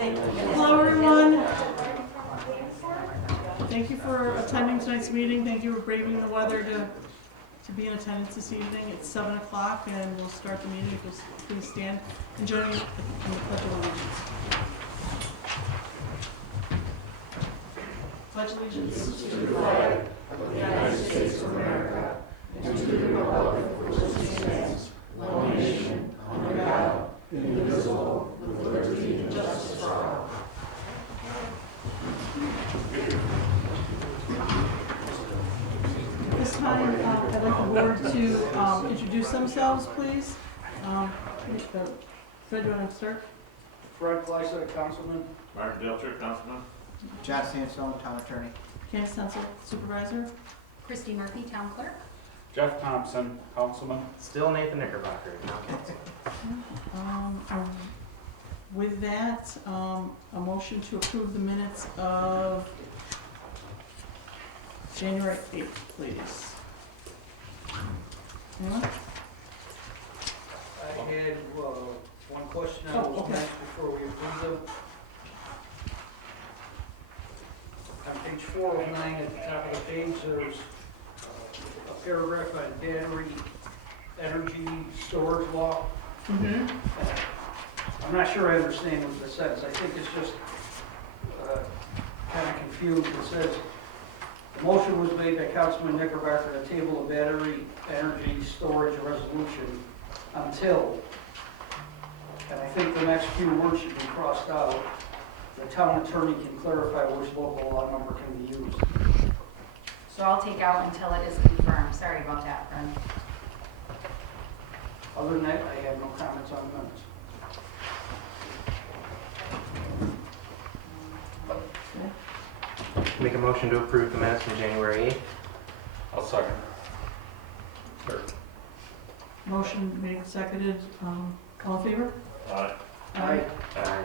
Hello, everyone. Thank you for attending tonight's meeting. Thank you for braving the weather to be in attendance this evening. It's 7 o'clock and we'll start the meeting. If you'll please stand and join me in the Pledge of Allegiance. Pledge allegiance to the flag of the United States of America and to the republic for which it stands, one nation, under God, indivisible, with liberty and justice for all. At this time, I'd like the board to introduce themselves, please. Fred, do you want to start? Fred Gleisa, Councilman. Martin Delcher, Councilman. John Sandstone, Town Attorney. Candace Hensel, Supervisor. Christy Murphy, Town Clerk. Jeff Thompson, Councilman. Still Nathan Knickerbocker, Town Council. With that, a motion to approve the minutes of January 8th, please. Anyone? I had one question I was okay. asked before we approved them. On page 409 at the top of the page, there's a paragraph on battery energy storage law. Mm-hmm. I'm not sure I understand what this says. I think it's just kind of confused. It says, the motion was made by Councilman Knickerbocker to table a battery energy storage resolution until, and I think the next few words should be crossed out, the town attorney can clarify which local law number can be used. So I'll take out until it is confirmed. Sorry about that, friend. Other than that, I have no comments on the minutes. Make a motion to approve the minutes from January 8th. I'll second. Motion made, seconded, all in favor? Aye. Aye. Aye.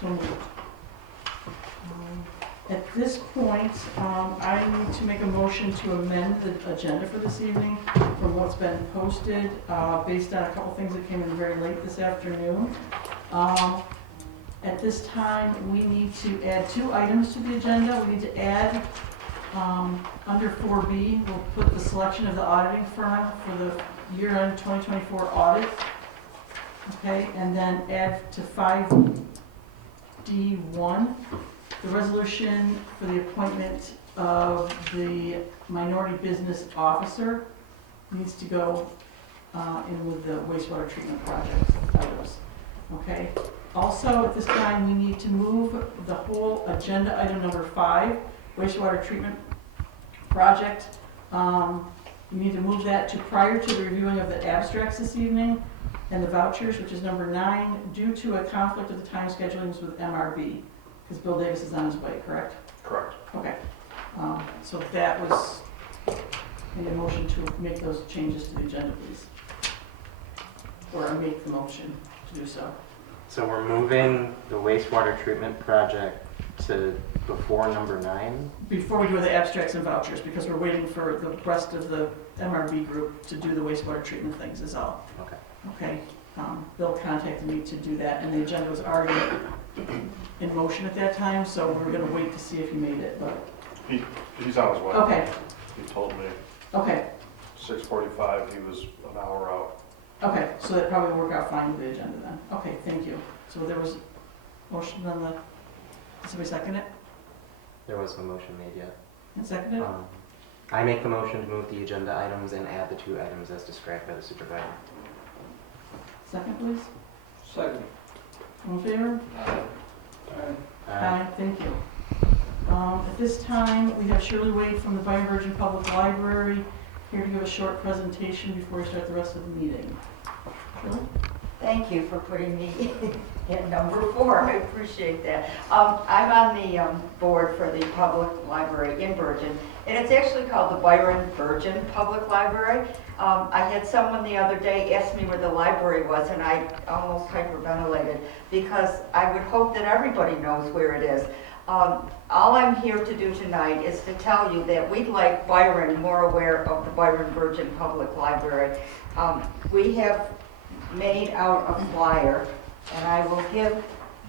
So moved. At this point, I need to make a motion to amend the agenda for this evening from what's been posted, based on a couple things that came in very late this afternoon. At this time, we need to add 2 items to the agenda. We need to add, under 4B, we'll put the selection of the auditing firm for the year-end 2024 audit. Okay, and then add to 5D1, the resolution for the appointment of the minority business officer needs to go in with the wastewater treatment project items. Okay. Also, at this time, we need to move the whole agenda item number 5, wastewater treatment project. We need to move that to prior to the reviewing of the abstracts this evening and the vouchers, which is number 9, due to a conflict of the time schedulings with MRB, because Bill Davis is on his way, correct? Correct. Okay. So that was a motion to make those changes to the agenda, please. Or make the motion to do so. So we're moving the wastewater treatment project to before number 9? Before we do the abstracts and vouchers, because we're waiting for the rest of the MRB group to do the wastewater treatment things is all. Okay. Okay, Bill contacted me to do that, and the agenda was already in motion at that time, so we were gonna wait to see if he made it, but, He's on his way. okay, He told me okay, 6:45, he was an hour out. okay, so that probably will work out fine with the agenda then. Okay, thank you. So there was motion on the, did somebody second it? There was no motion made yet. And seconded? I make the motion to move the agenda items and add the 2 items as described by the supervisor. Second, please. Second. All in favor? Aye, thank you. At this time, we have Shirley Wade from the Byron Public Library here to give a short presentation before we start the rest of the meeting. Shirley? Thank you for putting me in number 4. I appreciate that. I'm on the board for the public library in Virgin, and it's actually called the Byron Virgin Public Library. I had someone the other day ask me where the library was, and I almost hyperventilated because I would hope that everybody knows where it is. All I'm here to do tonight is to tell you that we'd like Byron more aware of the Byron Virgin Public Library. We have made out a flyer, and I will give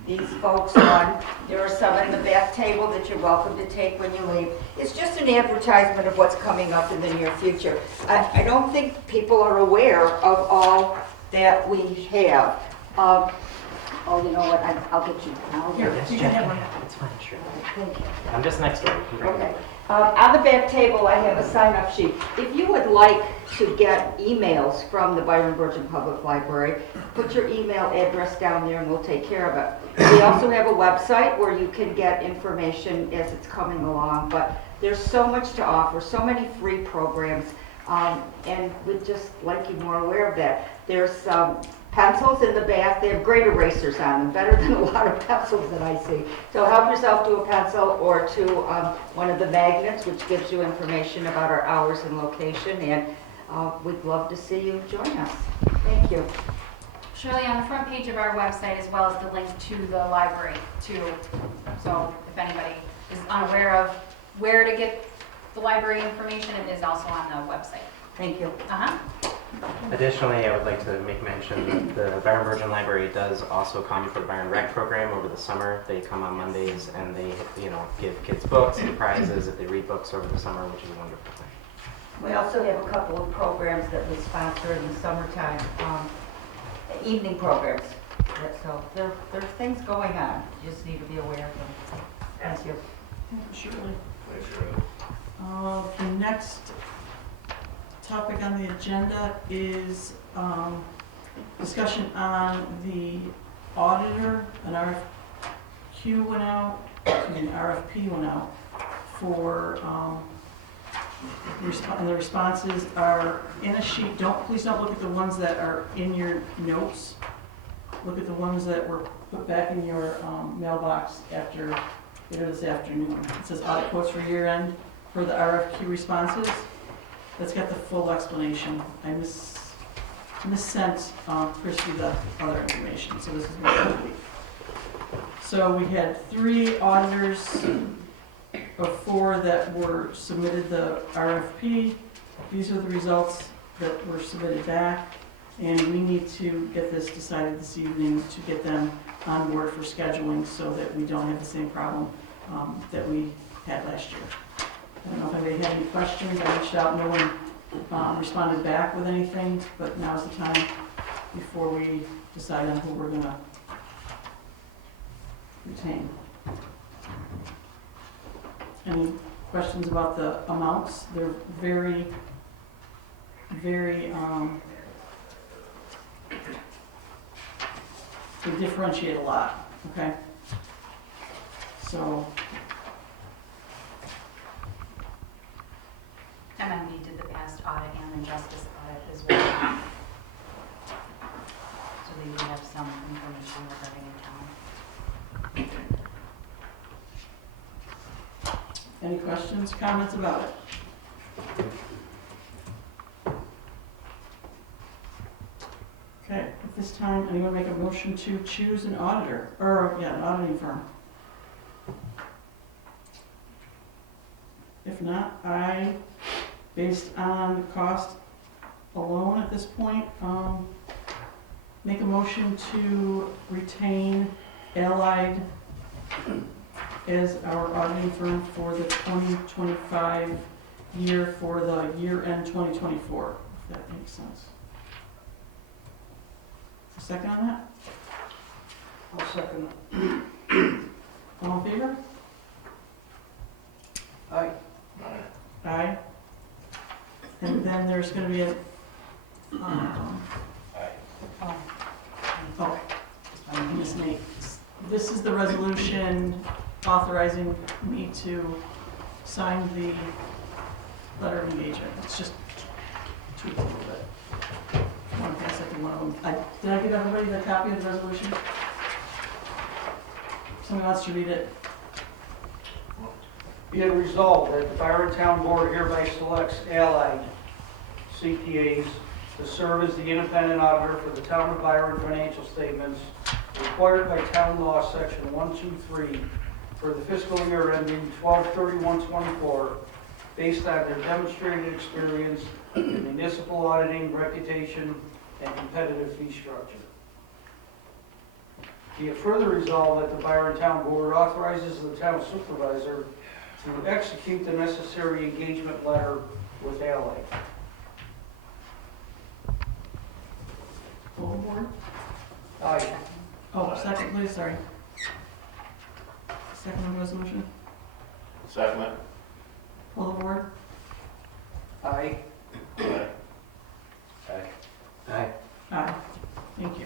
these folks on. There are some in the back table that you're welcome to take when you leave. It's just an advertisement of what's coming up in the near future. I don't think people are aware of all that we have. Oh, you know what, I'll get you. Here, you can have one. It's fine, sure. Thank you. I'm just next door. You can bring it. Okay. On the back table, I have a sign-up sheet. If you would like to get emails from the Byron Virgin Public Library, put your email address down there and we'll take care of it. We also have a website where you can get information as it's coming along, but there's so much to offer, so many free programs, and we'd just like you more aware of that. There's pencils in the back. They have great erasers on them, better than a lot of pencils that I see. So help yourself to a pencil or to one of the magnets, which gives you information about our hours and location, and we'd love to see you join us. Thank you. Shirley, on the front page of our website, as well as the link to the library too. So if anybody is unaware of where to get the library information, it is also on the website. Thank you. Additionally, I would like to make mention that the Byron Virgin Library does also come for the Byron Rec program over the summer. They come on Mondays and they, give kids books and prizes if they read books over the summer, which is a wonderful thing. We also have a couple of programs that we sponsor in the summertime, evening programs. So there are things going on. You just need to be aware of them. Thank you. Surely. The next topic on the agenda is discussion on the auditor. An RFQ went out, an RFP went out for, and the responses are in a sheet. Please don't look at the ones that are in your notes. Look at the ones that were put back in your mailbox later this afternoon. It says audit quotes for year end for the RFQ responses. That's got the full explanation. I missent Christie the other information, so this is more complete. So we had 3 auditors of 4 that were submitted the RFP. These are the results that were submitted back, and we need to get this decided this evening to get them on board for scheduling so that we don't have the same problem that we had last year. I don't know if anybody had any questions. I reached out, no one responded back with anything, but now's the time before we decide on who we're gonna retain. Any questions about the amounts? They're very, very, they differentiate a lot, okay? So, MMB did the past audit and the justice audit as well. So they do have some information regarding in town. any questions, comments about it? Okay, at this time, anyone make a motion to choose an auditor, or, an auditing firm? If not, based on cost alone at this point, make a motion to retain Allied as our auditing firm for the 2025 year for the year end 2024, if that makes sense. A second on that? I'll second it. All in favor? Aye. Aye. And then there's gonna be a, Ms. Nate, this is the resolution authorizing me to sign the letter of engagement. It's just tweaked a little bit. One pass it to one of them. Did I give everybody the copy of the resolution? Somebody wants to read it? Be it resolved that the Byron Town Board hereby selects Allied CPAs to serve as the independent auditor for the Town of Byron financial statements required by Town Law Section 123 for the fiscal year ending 12/31/24, based on their demonstrated experience in municipal auditing, reputation, and competitive fee structure. Be it further resolved that the Byron Town Board authorizes the town supervisor to execute the necessary engagement letter with Ally. Full board? Aye. Oh, second, please, sorry. Second on the resolution. Second. Full board? Aye. Aye. Aye. Aye. Thank you.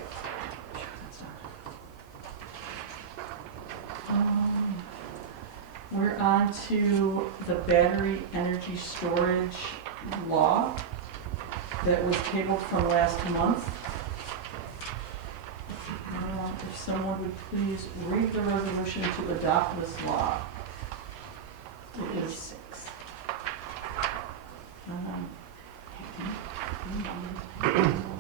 We're on to the battery energy storage law that was tabled from last month. If someone would please read the resolution to adopt this law. It is 6.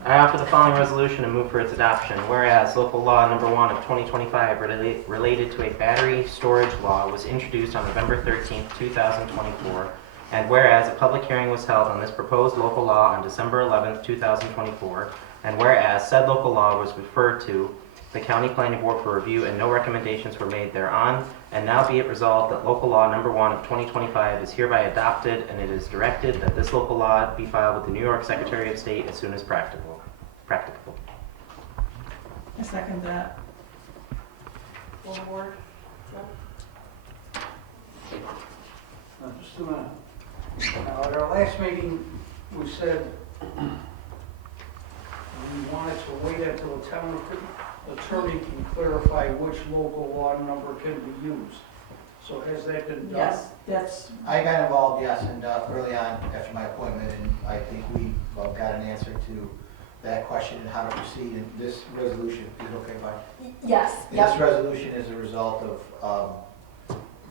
I offer the following resolution and move for its adoption. Whereas local law number 1 of 2025 related to a battery storage law was introduced on November 13th, 2024. And whereas a public hearing was held on this proposed local law on December 11th, 2024. And whereas said local law was referred to the County Planning Board for review and no recommendations were made thereon. And now be it resolved that local law number 1 of 2025 is hereby adopted, and it is directed that this local law be filed with the New York Secretary of State as soon as practicable. I second that. Full board? Just a minute. Now, at our last meeting, we said we wanted to wait until the town attorney can clarify which local law number can be used. So has that been done? Yes, that's, I got involved, yes, and early on after my appointment, and I think we got an answer to that question and how to proceed. And this resolution, is it okay, Byron? Yes, This resolution is a result of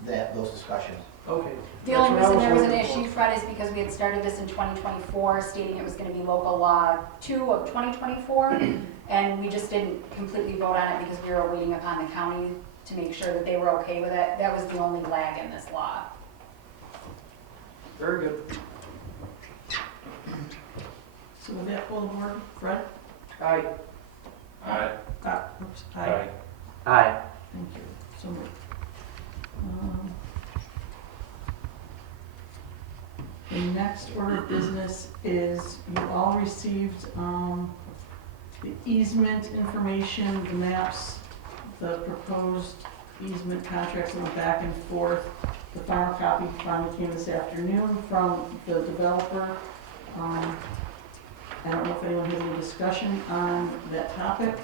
those discussions. Okay. The only That's what I reason there was an looking for. issue, Fred, is because we had started this in 2024, stating it was going to be local law 2 of 2024, and we just didn't completely vote on it because we were waiting upon the county to make sure that they were okay with it. That was the only lag in this law. Very good. so with that full board, Fred? Aye. Aye. Oops, aye. Aye. Thank you. So moved. The next order of business is you all received the easement information, the maps, the proposed easement contracts and the back and forth. The final copy finally came this afternoon from the developer. I don't know if anyone has any discussion on that topic.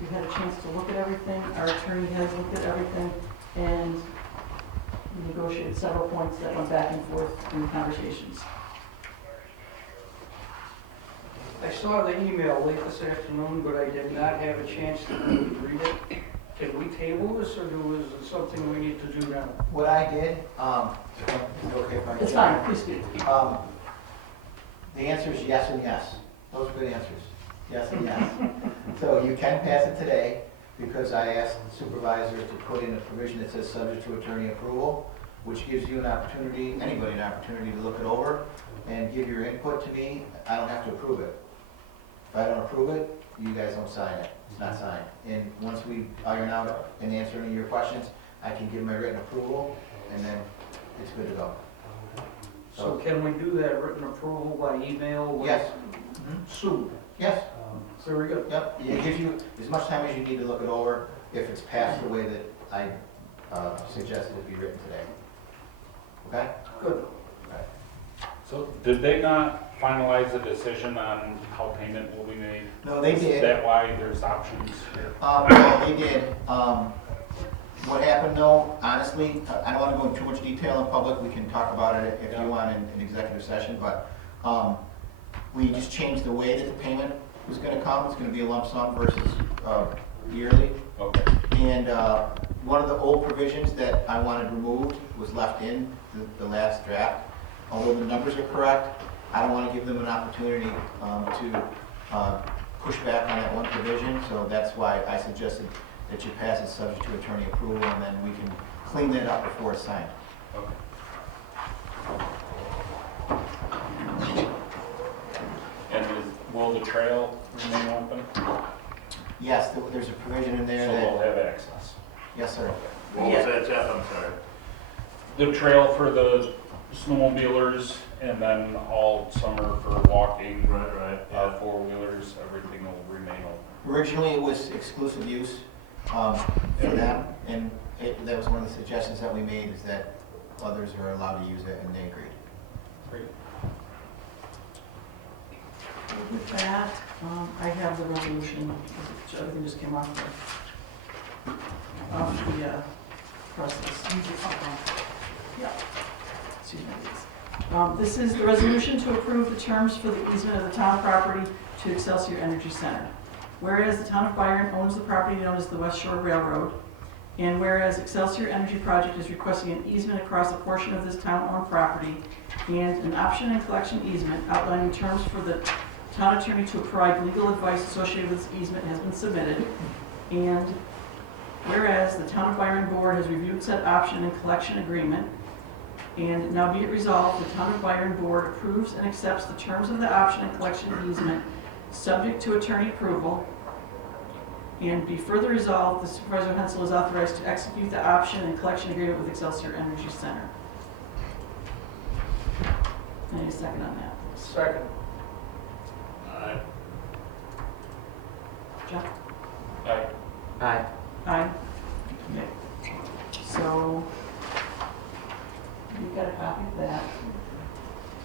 We've had a chance to look at everything. Our attorney has looked at everything, and we negotiated several points that went back and forth in the conversations. I saw the email late this afternoon, but I did not have a chance to really read it. Can we table this, or is it something we need to do now? What I did, is it okay if I? It's fine, please speak. The answer is yes and yes. Those are good answers. Yes and yes. So you can pass it today, because I asked the supervisor to put in a provision that says subject to attorney approval, which gives you an opportunity, anybody an opportunity to look it over and give your input to me. I don't have to approve it. If I don't approve it, you guys don't sign it. It's not signed. And once we iron out and answer any of your questions, I can give my written approval, and then it's good to go. So can we do that written approval by email? with Yes. Soon. Yes. Very good. Yep, it gives you as much time as you need to look it over if it's passed the way that I suggested it be written today. Okay? Good. So did they not finalize a decision on how payment will be made? No, they Is did. that why there's options here? No, they did. What happened though, honestly, I don't want to go into too much detail in public. We can talk about it if you want in executive session, but we just changed the way that the payment was going to come. It's going to be a lump sum versus yearly. Okay. And one of the old provisions that I wanted removed was left in the last draft. Although the numbers are correct, I don't want to give them an opportunity to push back on that one provision. So that's why I suggested that you pass it subject to attorney approval, and then we can clean that up before it's signed. Okay. And will the trail remain open? Yes, there's a provision in So there they'll that, have access. yes, sir. What was that, Jeff? I'm sorry. The trail for the snowmobilers and then all summer for walking, Right, yeah. four-wheelers, everything will remain open. Originally, it was exclusive use for them, and that was one of the suggestions that we made, is that others are allowed to use it, and they agreed. Great. With that, I have the resolution, which everything just came off the process. Yeah. Excuse me, please. This is the resolution to approve the terms for the easement of the town property to Excelsior Energy Center. Whereas the town of Byron owns the property known as the West Shore Railroad, and whereas Excelsior Energy Project is requesting an easement across a portion of this town-owned property and an option and collection easement outlining terms for the town attorney to provide legal advice associated with this easement has been submitted. And whereas the town of Byron board has reviewed said option and collection agreement, and now be it resolved, the town of Byron board approves and accepts the terms of the option and collection easement subject to attorney approval. And be further resolved, the Supervisor Hensel is authorized to execute the option and collection agreement with Excelsior Energy Center. I need a second on that. Second. Aye. Jeff? Aye. Aye. Aye. Okay. So, you've got a copy of that.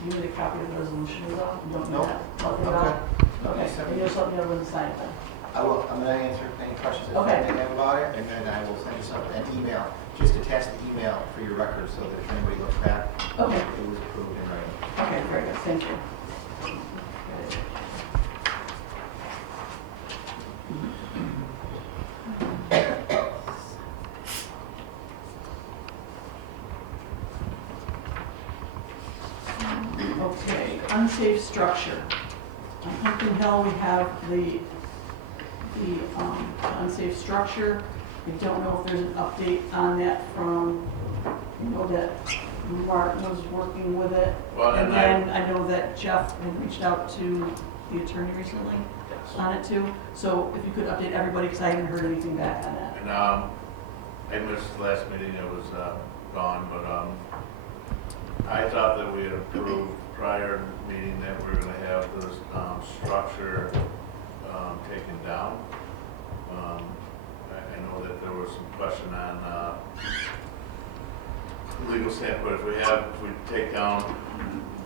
You need a copy of the resolution as well? You don't need Nope. that? Nothing at all? Okay, so you just let me know when to sign it then. I will, I'm gonna answer any questions that Okay. you may have about it, and then I will send you something, an email, just attach the email for your records, so that if anybody looks back, Okay, it was approved in writing. okay, very good, thank you. Okay, unsafe structure. On Pumpkin Hill, we have the unsafe structure. I don't know if there's an update on that from, you know, that Mark was working with it. Well, And and then I know that Jeff had reached out to the attorney recently on it too. So if you could update everybody, because I haven't heard anything back on that. And, I missed the last meeting, it was, gone, but, I thought that we had approved prior meeting that we were gonna have this, structure, taken down. I know that there was some question on, legal standpoint, if we take down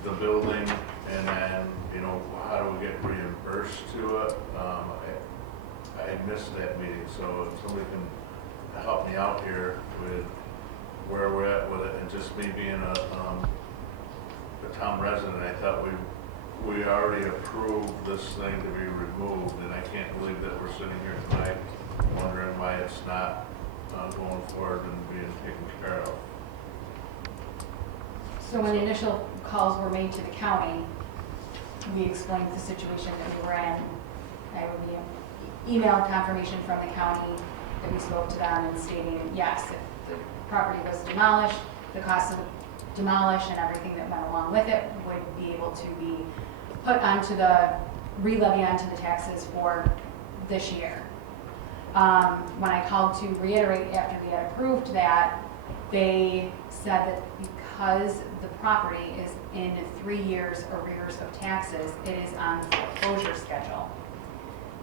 the building and then, you know, how do we get reimbursed to it? I missed that meeting, so if somebody can help me out here with where we're at with it, and just me being a town resident, I thought we already approved this thing to be removed, and I can't believe that we're sitting here tonight wondering why it's not going forward and being taken care of. So when the initial calls were made to the county, we explained the situation that we were in. I would be email confirmation from the county that we spoke to them and stating, yes, if the property was demolished, the cost of demolish and everything that went along with it would be able to be put onto the, re-levy onto the taxes for this year. When I called to reiterate after we had approved that, they said that because the property is in 3 years arrears of taxes, it is on the foreclosure schedule.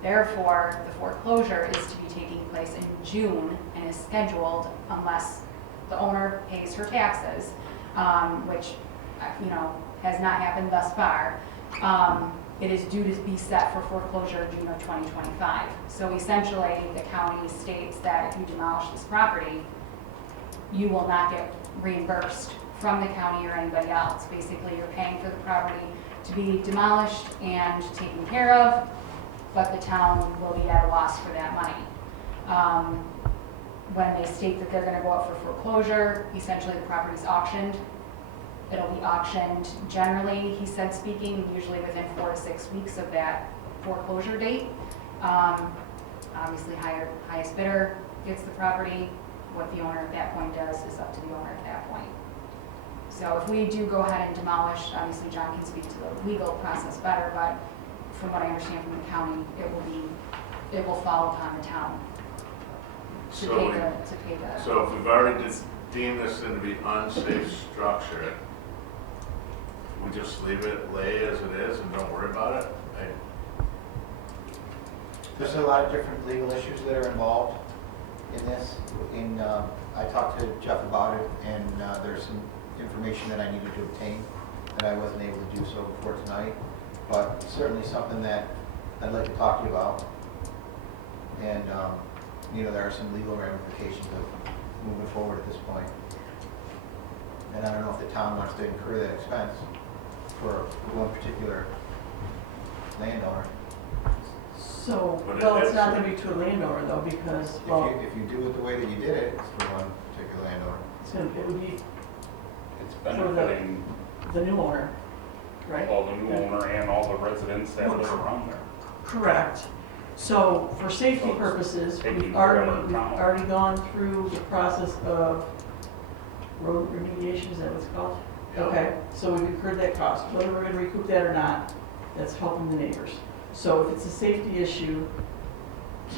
Therefore, the foreclosure is to be taking place in June and is scheduled unless the owner pays her taxes, which, you know, has not happened thus far. It is due to be set for foreclosure June of 2025. So essentially, the county states that if you demolish this property, you will not get reimbursed from the county or anybody else. Basically, you're paying for the property to be demolished and taken care of, but the town will be at a loss for that money. When they state that they're going to go up for foreclosure, essentially the property's auctioned. It'll be auctioned generally, he said, speaking, usually within 4 to 6 weeks of that foreclosure date. Obviously, highest bidder gets the property. What the owner at that point does is up to the owner at that point. So if we do go ahead and demolish, obviously John can speak to the legal process better, but from what I understand from the county, it will fall upon the town to So pay we- the. So if we've already deemed this to be unsafe structure, we just leave it lay as it is and don't worry about it? There's a lot of different legal issues that are involved in this. I talked to Jeff about it, and there's some information that I needed to obtain that I wasn't able to do so before tonight. But certainly something that I'd like to talk to you about. And, there are some legal ramifications of moving forward at this point. And I don't know if the town wants to incur that expense for one particular landowner. So, But well, it's it's- not gonna be to a landowner though, because, well, If you do it the way that you did it, it's for one particular landowner. it would be It's benefiting the new owner, right? all the new owner and all the residents that live around there. Correct. So for safety So it's purposes, taking we've care of already, our we've town. already gone through the process of road remediation, is that what it's called? Yeah. Okay, so we've incurred that cost, whether we're gonna recoup that or not, that's helping the neighbors. So if it's a safety issue,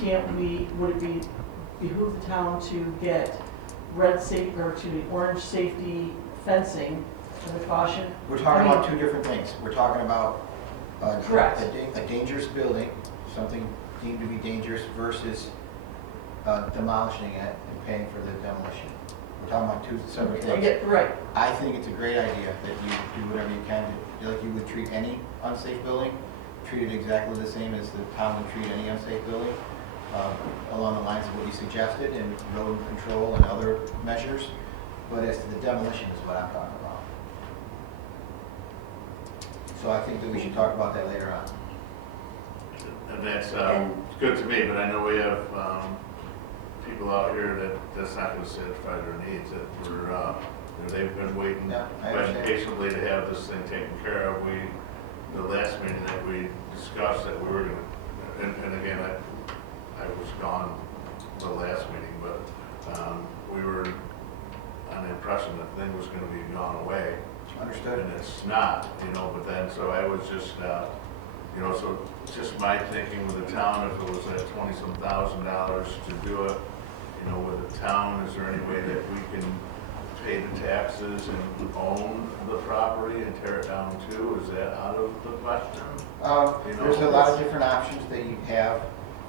would it behoove the town to get orange safety fencing as a caution? We're talking about two different things. We're talking about Correct. a dangerous building, something deemed to be dangerous versus demolishing it and paying for the demolition. We're talking about two separate things. Yeah, right, I think it's a great idea that you do whatever you can, like you would treat any unsafe building, treat it exactly the same as the town would treat any unsafe building, along the lines of what you suggested, and road control and other measures. But as to the demolition is what I'm talking about. So I think that we should talk about that later on. And that's good to me, but I know we have people out here that's not gonna satisfy their needs, that they've been waiting Yeah, I quite understand. patiently to have this thing taken care of. The last meeting that we discussed that we were gonna, and again, I was gone the last meeting, but we were on the impression that the thing was gonna be gone away. Understood? And it's not, but then, so I was just, so just my thinking with the town, if it was at $20-some thousand to do it, with the town, is there any way that we can pay the taxes and own the property and tear it down too? Is that out of the question? There's a lot of different options that you have.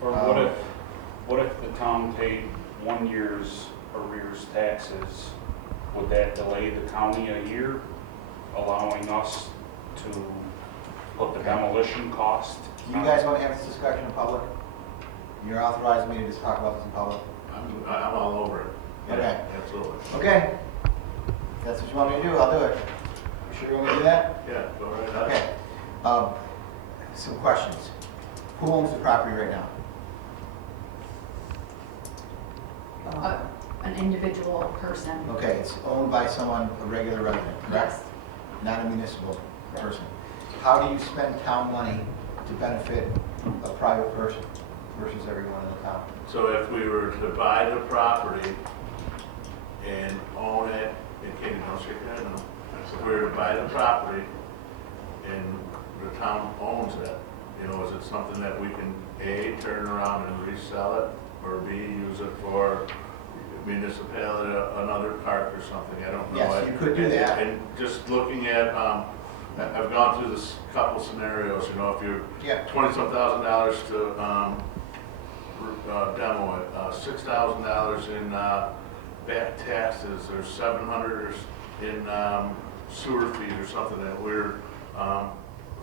Or what if the town paid 1 year's arrears taxes? Would that delay the county a year, allowing us to put the demolition cost? You guys want to have this discussion in public? You're authorizing me to just talk about this in public? I'm all over it. Yeah, Okay. absolutely. Okay. If that's what you want me to do, I'll do it. You sure you want me to do that? Yeah, go right ahead. Okay. Some questions. Who owns the property right now? An individual person. Okay, it's owned by someone, a regular resident, correct? Yes. Not a municipal Correct. person. How do you spend town money to benefit a private person versus everyone in the town? So if we were to buy the property and own it, and Katie, don't shake your head, no. So if we were to buy the property and the town owns it, is it something that we can, A, turn around and resell it, or B, use it for municipality, another park or something? I don't know. Yes, you could do that. And just looking at, I've gone through this couple scenarios, if you're Yeah. $20-some thousand to demo it, $6,000 in back taxes, or $700 in sewer fees or something that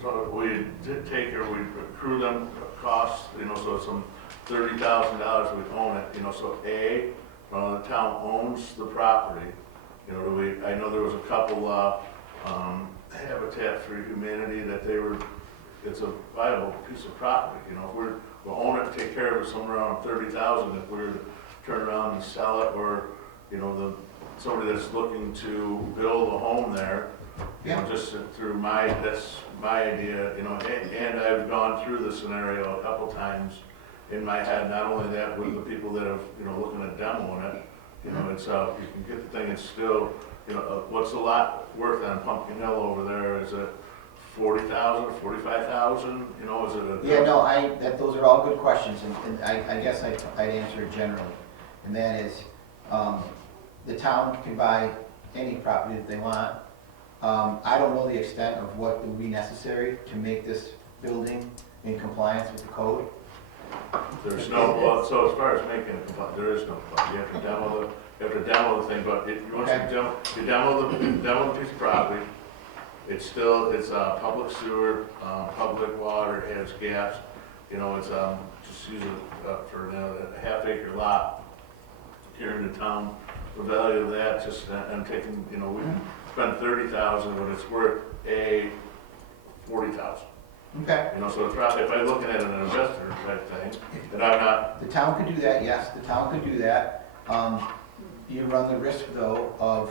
so we did take, or we accrue them costs, so some $30,000 we own it, so A, the town owns the property, I know there was a couple, Habitat for Humanity, that it's a viable piece of property, we'll own it, take care of it, somewhere around $30,000. If we were to turn around and sell it, or, somebody that's looking to build a home there, just through that's my idea, and I've gone through the scenario a couple times in my head, not only that, with the people that have, looking at demoing it, it's, you can get the thing, it's still, what's a lot worth on Pumpkin Hill over there is a 40,000, 45,000, you know, is it a? Yeah, no, those are all good questions, and I guess I'd answer it generally. And that is, the town can buy any property that they want. I don't know the extent of what would be necessary to make this building in compliance with the code. There's no, well, so as far as making it compliant, there is no compliant. You have to demo the thing, but once you demo the piece of property, it's public sewer, public water, it has gas, you know, it's, just use it for a half-acre lot here in the town. The value of that, just, I'm taking, you know, we spent 30,000, but it's worth 40,000. Okay. You know, so it's probably, if I'm looking at an investor type thing, then I'm not, The town could do that, yes, the town could do that. You run the risk, though, of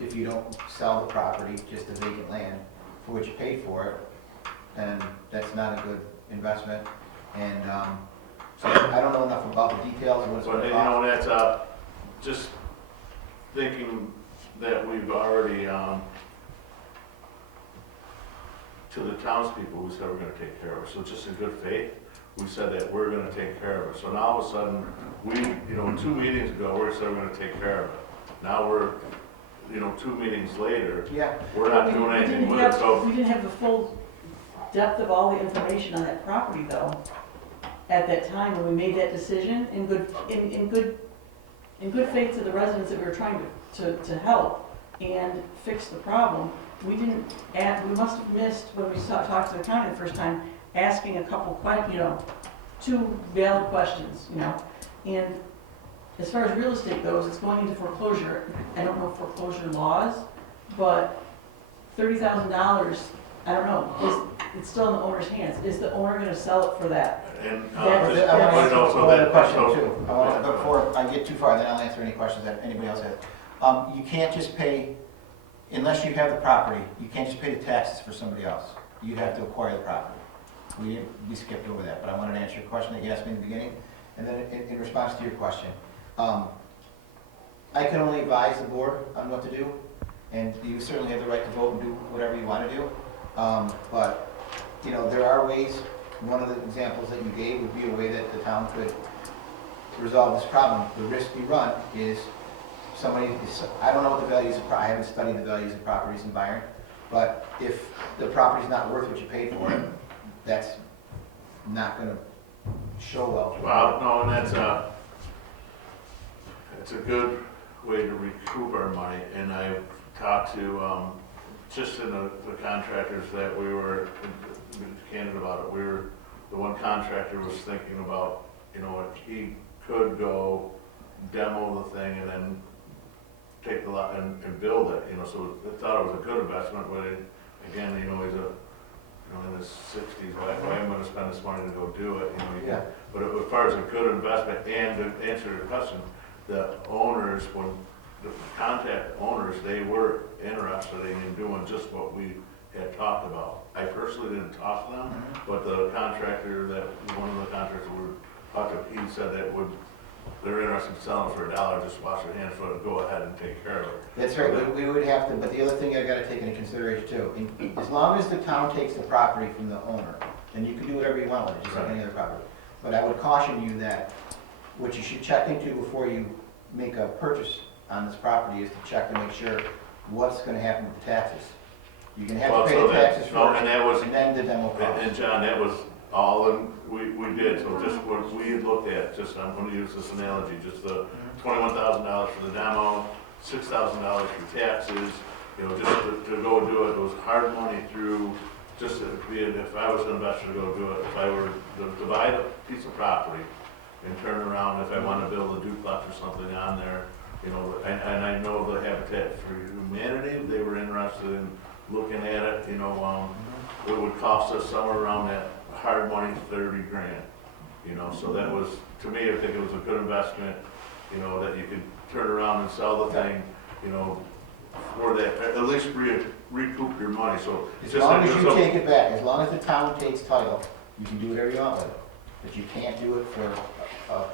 if you don't sell the property, just the vacant land, for which you paid for it, and that's not a good investment. And, so I don't know enough about the details of what it's but gonna you cost. know, that's, just thinking that we've already, to the townspeople, we said we're gonna take care of it. So just in good faith, we said that we're gonna take care of it. So now all of a sudden, we, you know, 2 meetings ago, we said we're gonna take care of it. Now we're, you know, 2 meetings later, Yeah, we're not doing anything with it, so. We didn't have the full depth of all the information on that property though, at that time when we made that decision, in good faith to the residents that we were trying to help and fix the problem. We didn't we must have missed when we talked to the county the first time, asking a couple you know, 2 valid questions, you know. And as far as real estate goes, it's going into foreclosure. I don't know foreclosure laws, but $30,000, I don't know, it's still in the owner's hands. Is the owner gonna sell it for that? And That's- just I want to point answer out so one that, question so- too. Before I get too far, then I'll answer any questions that anybody else has. You can't just pay, unless you have the property, you can't just pay the taxes for somebody else. You have to acquire the property. We skipped over that, but I wanted to answer your question that you asked me in the beginning. And then in response to your question, I can only advise the board on what to do, and you certainly have the right to vote and do whatever you want to do. But, you know, there are ways. One of the examples that you gave would be a way that the town could resolve this problem. The risk you run is I don't know what the values of, I haven't studied the values of properties in Byron, but if the property's not worth what you paid for it, that's not gonna show well. Well, no, and it's a good way to recoup our money, and I've talked to, just in the contractors that we were candid about it, the one contractor was thinking about, you know, if he could go demo the thing and then take the lot and build it, you know, so I thought it was a good investment, but again, you know, he's in his 60s, why am I gonna spend this money to go do it, you know? Yeah. But as far as a good investment, and to answer your question, the owners, when the contact owners, they were interested in doing just what we had talked about. I personally didn't talk to them, but the contractor one of the contractors we talked to, he said that they're interested in selling for $1, just wash their hands, so go ahead and take care of it. That's right, we would have to, but the other thing I gotta take into consideration too, as long as the town takes the property from the owner, then you can do whatever you want with it, just like any other property. But I would caution you that what you should check into before you make a purchase on this property is to check to make sure what's gonna happen with the taxes. You're gonna have to pay the taxes first, and then the demo cost. And John, that was all we did, so just what we had looked at, just, I'm gonna use this analogy, just the $21,000 for the demo, $6,000 for taxes, you know, just to go do it. It was hard money through, just if I was an investor to go do it, if I were to buy the piece of property and turn around, if I want to build a duplex or something on there, you know, and I know the Habitat for Humanity, they were interested in looking at it, you know, it would cost us somewhere around that hard money, 30 grand, you know, so that was, to me, I think it was a good investment, you know, that you could turn around and sell the thing, you know, for that, at least recoup your money, so. As long as you take it back, as long as the town takes title, you can do whatever you want with it. But you can't do it for a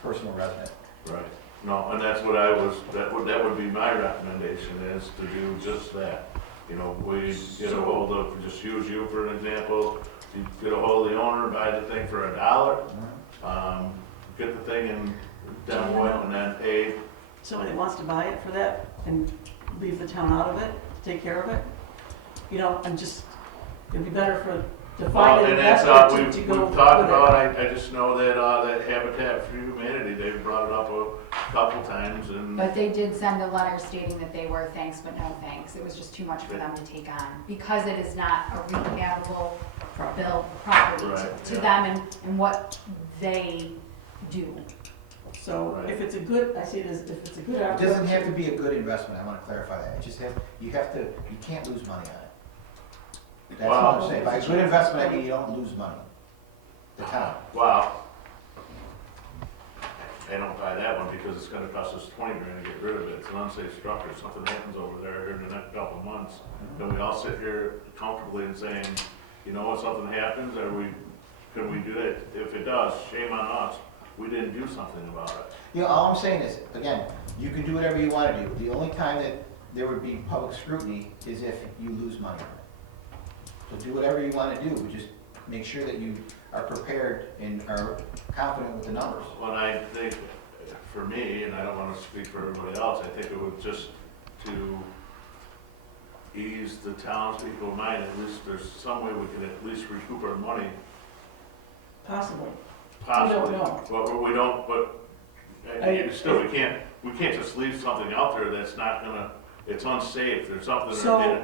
personal resident. Right, no, and that's what that would be my recommendation, is to do just that. You know, we get a hold of, just use you for an example, you get a hold of the owner, buy the thing for $1, get the thing and demo it, and then pay. Somebody wants to buy it for that and leave the town out of it, take care of it. You know, I'm just, it'd be better to Well, find an and that's, investor we've to go with talked it. about, I just know that, that Habitat for Humanity, they've brought it up a couple times, and But they did send a letter stating that they were thanks but no thanks. It was just too much for them to take on because it is not a rehabable built property Right, to yeah. them and what they do. So Right. if it's a good, I see it as, if it's a good It opportunity. doesn't have to be a good investment, I wanna clarify that, it just you can't lose money on it. That's what I'm saying, by a good investment, I mean you don't lose money. The town. wow. I don't buy that one because it's gonna cost us 20 grand to get rid of it. It's an unsafe structure. If something happens over there in the next couple of months, then we all sit here comfortably and saying, you know, if something happens, can we do it? If it does, shame on us. We didn't do something about it. You know, all I'm saying is, again, you can do whatever you wanna do, the only time that there would be public scrutiny is if you lose money on it. So do whatever you wanna do, but just make sure that you are prepared and are confident with the numbers. Well, I think, for me, and I don't wanna speak for everybody else, I think it would just to ease the townspeople's mind, at least there's some way we can at least recoup our money, Possibly. possibly. know. But we don't, but, still, we can't just leave something out there that's not gonna, it's unsafe, there's something So- in it.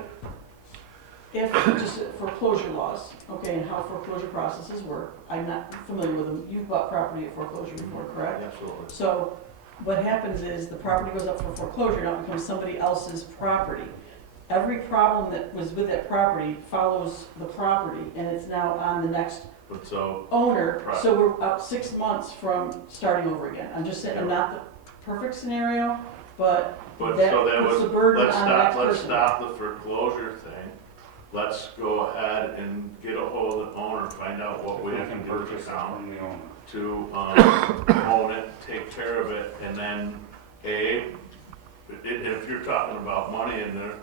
If, just foreclosure laws, okay, and how foreclosure processes work, I'm not familiar with them. You've bought property at foreclosure before, correct? Absolutely. So what happens is the property goes up for foreclosure, now it becomes somebody else's property. Every problem that was with that property follows the property, and it's now on the next But so, owner, Right. so we're up 6 months from starting over again. I'm just saying, not the perfect scenario, but but that so that puts was, the burden let's on the next stop, let's person. stop the foreclosure thing. Let's go ahead and get a hold of the owner, find out what we have to can do with purchase the it town from the owner. to, own it, take care of it, and then, if you're talking about money in there,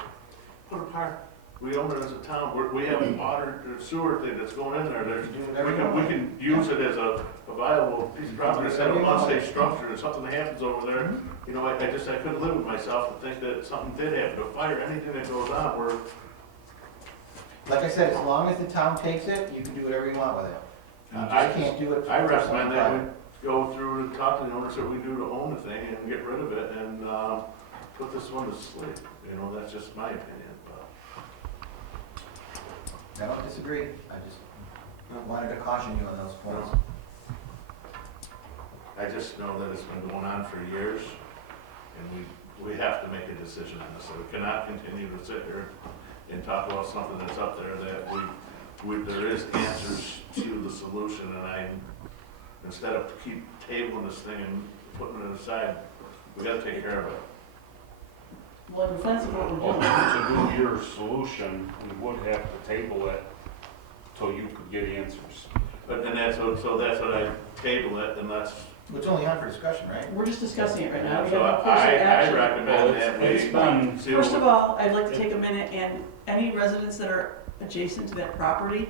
put a park. We own it as a town, we have a water or sewer thing that's going in there, there's, Do whatever you we want. can use it as a viable piece of property, instead of an unsafe structure, and something happens over there, you know, I couldn't live with myself to think that something did happen, a fire, anything that goes on, we're, Like I said, as long as the town takes it, you can do whatever you want with it. You I just can't do it. I for recommend someone that we private. go through and talk to the owners that we do to own the thing and get rid of it and, put this one to sleep, you know, that's just my opinion, but. I don't disagree, I just wanted to caution you on those points. I just know that it's been going on for years, and we have to make a decision on this. So we cannot continue to sit here and talk about something that's up there that there is answers to the solution, and instead of keep tabling this thing and putting it aside, we gotta take care of it. Well, in defense of what we're Well, doing, to do your solution, we would have to table it till you could get answers. But, and that's what I table it, and that's, It's only on for discussion, right? we're just discussing it right now. We so have no course of I action. recommend that It's we been, see what First of all, I'd like to take a minute and any residents that are adjacent to that property,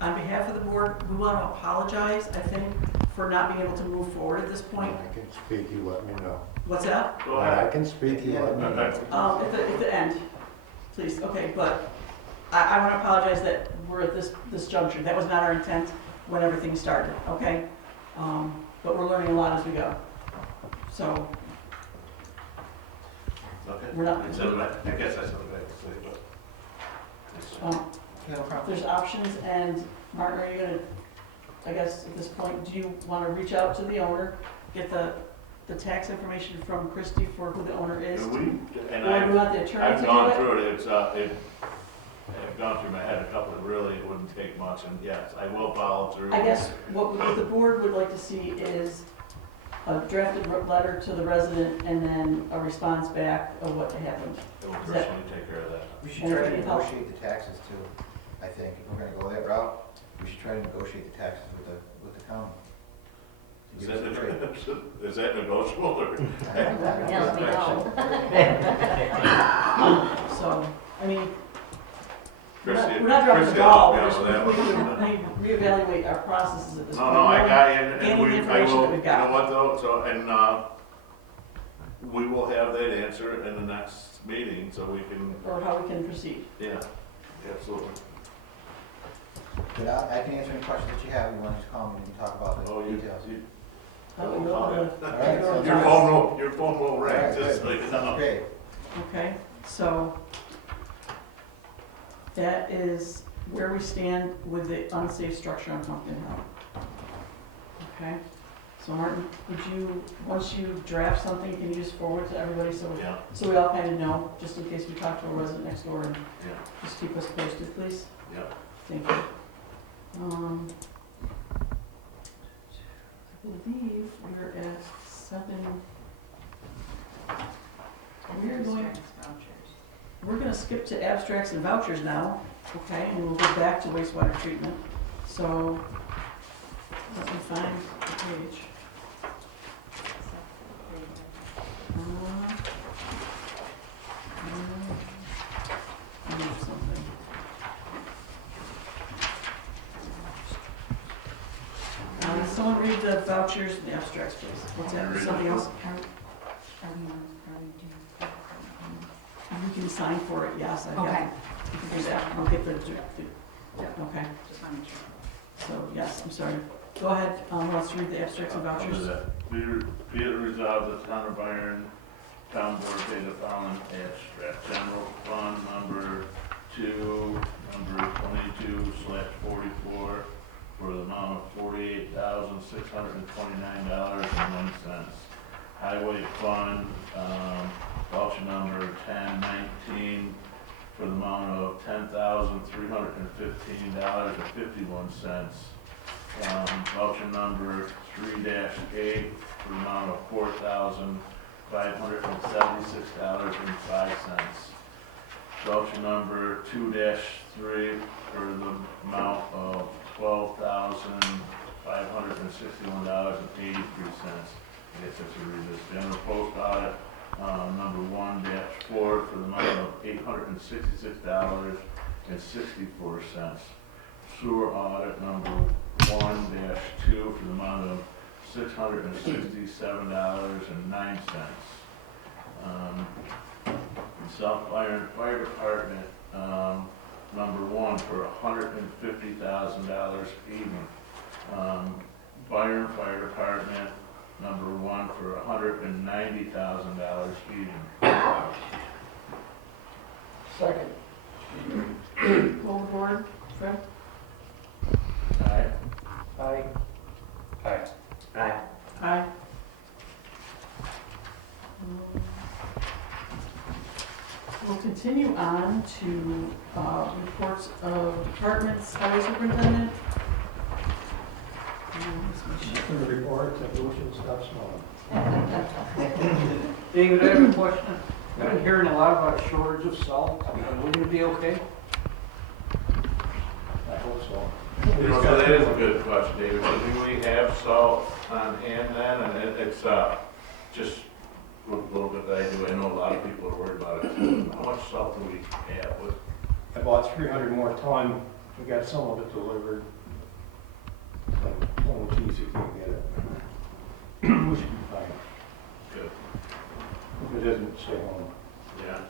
on behalf of the board, we want to apologize, I think, for not being able to move forward at this point. I can speak, you let me know. What's that? Go I ahead. can speak, you let me know. At the end, please, okay, but I want to apologize that we're at this juncture. That was not our intent when everything started, okay? But we're learning a lot as we go. So, Okay. we're not, I guess that's what I have to say, but. Yeah, no problem. there's options, and Martin, are you gonna, I guess at this point, do you want to reach out to the owner, get the tax information from Christie for who the owner is? Or do you want the attorney I've to gone do it? through it, I've gone through my head a couple, really, it wouldn't take much, and yes, I will follow through. I guess what the board would like to see is a drafted letter to the resident and then a response back of what happened. I will personally take care of that. We should try to negotiate the taxes too, I think, if we're gonna go that route, we should try to negotiate the taxes with the county. Is that negotiable, or? So, dropping Chris the ball, will we're help just, me out with that we need to reevaluate our processes at this No, point. no, I got you, and Gaining we, the I information will, that you we've got. know what though, so, and, we will have that answer in the next meeting, so we can, Or how we can proceed. yeah, absolutely. But I can answer any questions that you have. You want to just call me and we can talk about Oh, the you, details. you, How we Don't go call to it. the- All right, so- your phone will All ring, right, just so good. you know. Okay. Okay, so that is where we stand with the unsafe structure on Pumpkin Hill. Okay, so Martin, would you, once you draft something, can you just forward to everybody Yeah, so we all kind of know, just in case we talk to a resident next door and yeah, just keep us posted, please? yeah. Thank you. I believe we're at 7. We're gonna skip to abstracts and vouchers now, okay, and we'll go back to wastewater treatment. So, let me find the page. I need something. Someone read the vouchers and the abstracts, please. What's that, something else? You can sign for it, yes, I've got Okay. it. You can do that, I'll get the, okay, Just want to make sure. so, yes, I'm sorry. Go ahead, let's read the abstracts and I'll do vouchers. that. Be it resolved that Town of Byron Town Board pay the following abstract. General Fund number 2, number 22/44 for the amount of $48,629.01. Highway Fund, voucher number 1019 for the amount of $10,315.51. Voucher number 3-8 for the amount of $4,576.05. Voucher number 2-3 for the amount of $12,561.83. I guess I should read this. General post audit, number 1-4 for the amount of $866.64. Sewer audit number 1-2 for the amount of $667.09. South Byron Fire Department, number 1 for $150,000 even. Byron Fire Department, number 1 for $190,000 even. Second. Pull the board, Fred? Aye. Aye. Aye. Aye. Aye. We'll continue on to reports of departments. Highway Superintendent? The report, evolution stop small. David, I have a question. I've been hearing a lot about a shortage of salt. Are we gonna be okay? I hope so. You know, so that is a good question, David. Do we have salt on hand then? And it's, just a little bit that I do. I know a lot of people are worried about it too. How much salt do we have? About 300 more ton. We got some of it delivered. But, oh geez, you can't get it. We should be fine. Good. If it isn't, stay home. Yeah.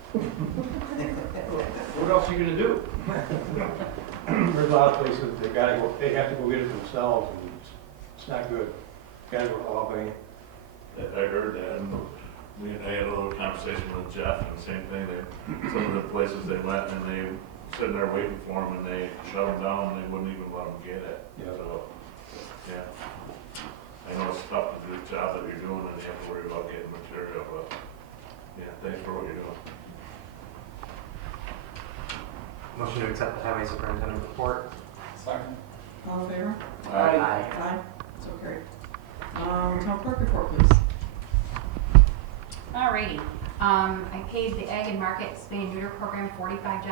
What else are you gonna do? There's a lot of places, they have to go get it themselves, and it's not good. Gotta go to Albany. I heard that. And I had a little conversation with Jeff and the same thing. Some of the places they went and they sitting there waiting for them and they shut them down and they wouldn't even let them get it. Yeah. So, yeah. I know it's tough to do the job that you're doing and you have to worry about getting material, but yeah, thanks for what you're doing. Motion to accept the highway superintendent report. Second. All in favor? Aye. Aye. So carried. Town clerk report, please. Alrighty, I paid the Ag and Market Spay and Neuter Program $45,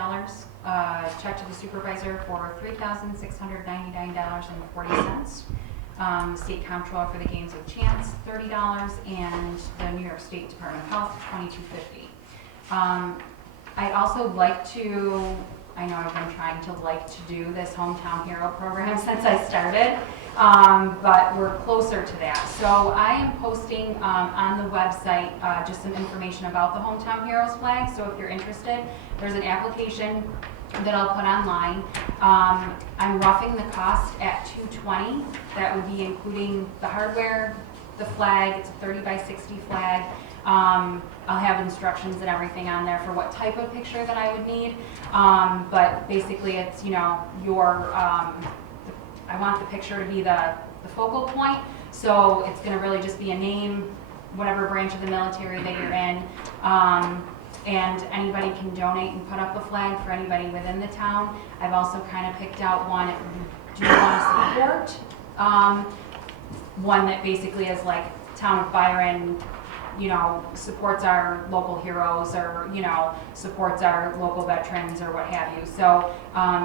check to the supervisor for $3,699.40. State Comptroller for the Games of Chance, $30, and the New York State Department of Health, $22.50. I'd also like to I know I've been trying to do this Hometown Hero program since I started, but we're closer to that. So I am posting on the website just some information about the Hometown Heroes flag. So if you're interested, there's an application that I'll put online. I'm roughing the cost at $220. That would be including the hardware, the flag. It's a 30 by 60 flag. I'll have instructions and everything on there for what type of picture that I would need. But basically it's, your, I want the picture to be the focal point. So it's gonna really just be a name, whatever branch of the military that you're in. And anybody can donate and put up a flag for anybody within the town. I've also kind of picked out one, if you do want to support, one that basically is like Town of Byron, supports our local heroes, or, supports our local veterans, or what have you. So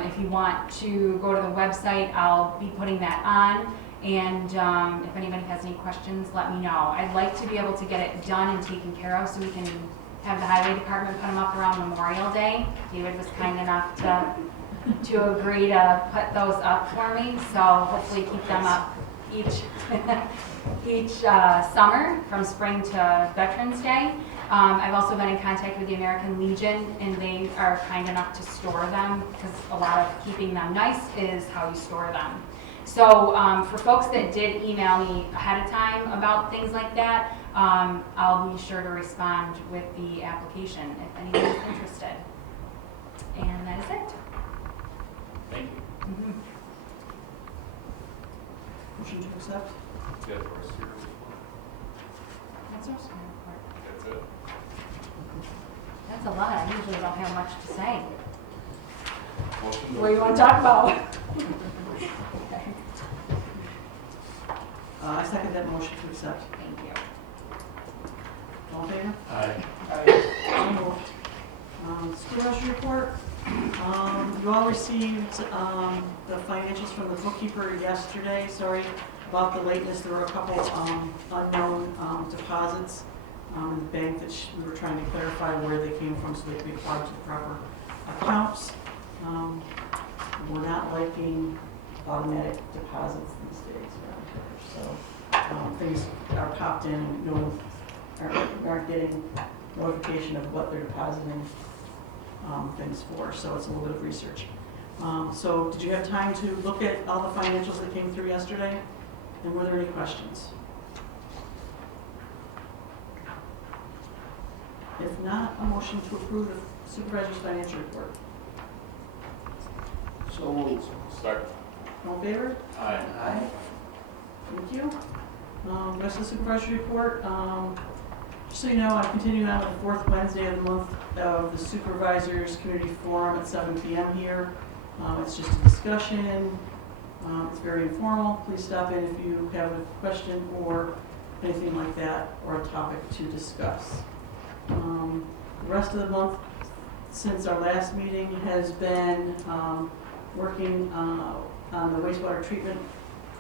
if you want to go to the website, I'll be putting that on. And if anybody has any questions, let me know. I'd like to be able to get it done and taken care of so we can have the highway department put them up around Memorial Day. David was kind enough to agree to put those up for me. So hopefully keep them up each summer from spring to Veterans Day. I've also been in contact with the American Legion, and they are kind enough to store them, because a lot of keeping them nice is how you store them. So for folks that did email me ahead of time about things like that, I'll be sure to respond with the application if anyone's interested. And that is it. Thank you. Mm-hmm. Motion to accept? Yeah, of course, you're- That's our school report. that's it. That's a lot. I usually don't have much to say. Motion to What do you want to talk about? I second that motion to accept. Thank you. All in favor? Aye. So moved. Supervisor report. You all received the financials from the bookkeeper yesterday. Sorry about the lateness. There were a couple unknown deposits in the bank that we were trying to clarify where they came from so they could be applied to the proper accounts. We're not liking automatic deposits these days around here. So things are popped in and aren't getting notification of what they're depositing things for, so it's a little bit of research. So did you have time to look at all the financials that came through yesterday? And were there any questions? If not, a motion to approve the supervisor's financial report. So moved. Second. All in favor? Aye. Aye. Thank you. Rest of the supervisory report. Just so you know, I'm continuing on with the fourth Wednesday of the month of the Supervisors Community Forum at 7 p.m. here. It's just a discussion. It's very informal. Please stop in if you have a question or anything like that, or a topic to discuss. The rest of the month, since our last meeting, has been working on the wastewater treatment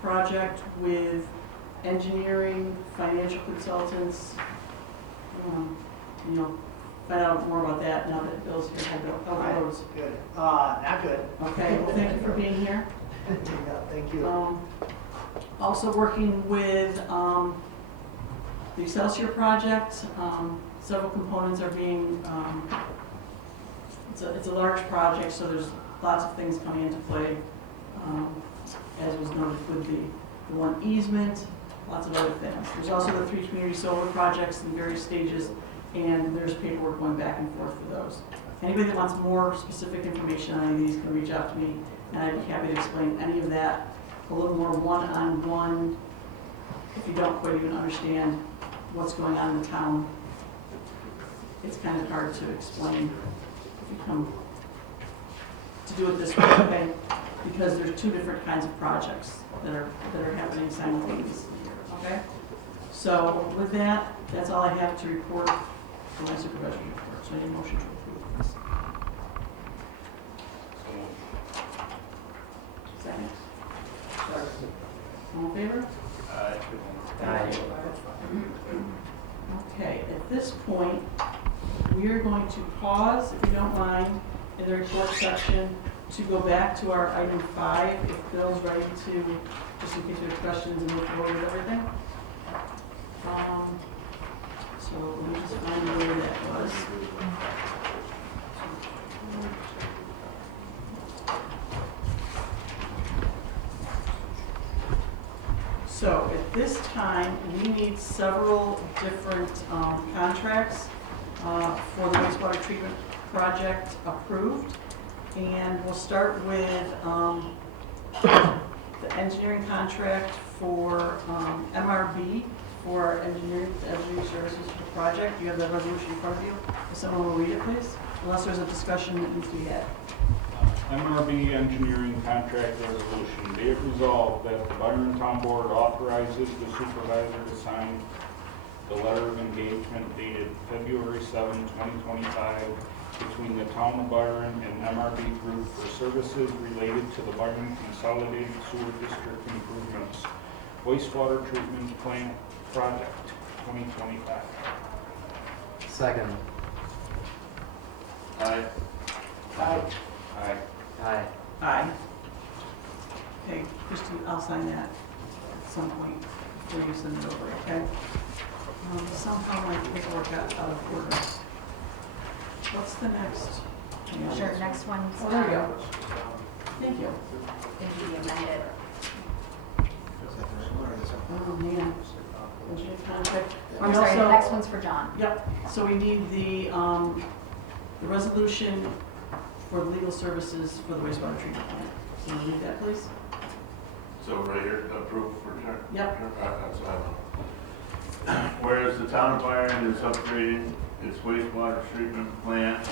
project with engineering, financial consultants. Find out more about that now that Bill's here. Hi, Bill. How are those? Good. Not good. Okay, well, thank you for being here. Yeah, thank you. Also working with the Excelsior project. Several components are being, it's a large project, so there's lots of things coming into play. As was noted with the one easement, lots of other things. There's also the 3 community solar projects in various stages, and there's paperwork going back and forth for those. Anybody that wants more specific information on any of these can reach out to me, and I'd be happy to explain any of that a little more one-on-one if you don't quite even understand what's going on in the town. It's kind of hard to explain if you come to do it this way, okay? Because there's 2 different kinds of projects that are happening simultaneously here, okay? So with that, that's all I have to report for my supervisory report. So I need a motion to approve this. So moved. Second. All in favor? Aye. Okay, at this point, we are going to pause, if you don't mind, in the report section to go back to our item 5, if Bill's ready to, just in case we have questions and move forward with everything. So let me just find where that was. So at this time, we need several different contracts for the wastewater treatment project approved. And we'll start with the engineering contract for MRB for our engineering services for the project. You have the resolution in front of you. If someone will read it, please, unless there's a discussion that needs to be had. MRB Engineering Contract Resolution. Be it resolved that the Byron Town Board authorizes the supervisor to sign the letter of engagement dated February 7, 2025 between the Town of Byron and MRB Group for services related to the Byron Consolidated Sewer District Improvements Wastewater Treatment Plant Project 2025. Second. Aye. Aye. Aye. Aye. Okay, Christie, I'll sign that at some point before you send it over, okay? Somehow my paperwork got out of order. What's the next? Sure, next one's, Oh, there we go. Thank you. going to be amended. Oh, man. Engineering contract. I'm We sorry, the also- next one's for John. Yep, so we need the resolution for legal services for the wastewater treatment plant. Can you read that, please? So right here, approved for turn? Yep. That's what I want. Whereas the town of Byron is upgrading its wastewater treatment plant,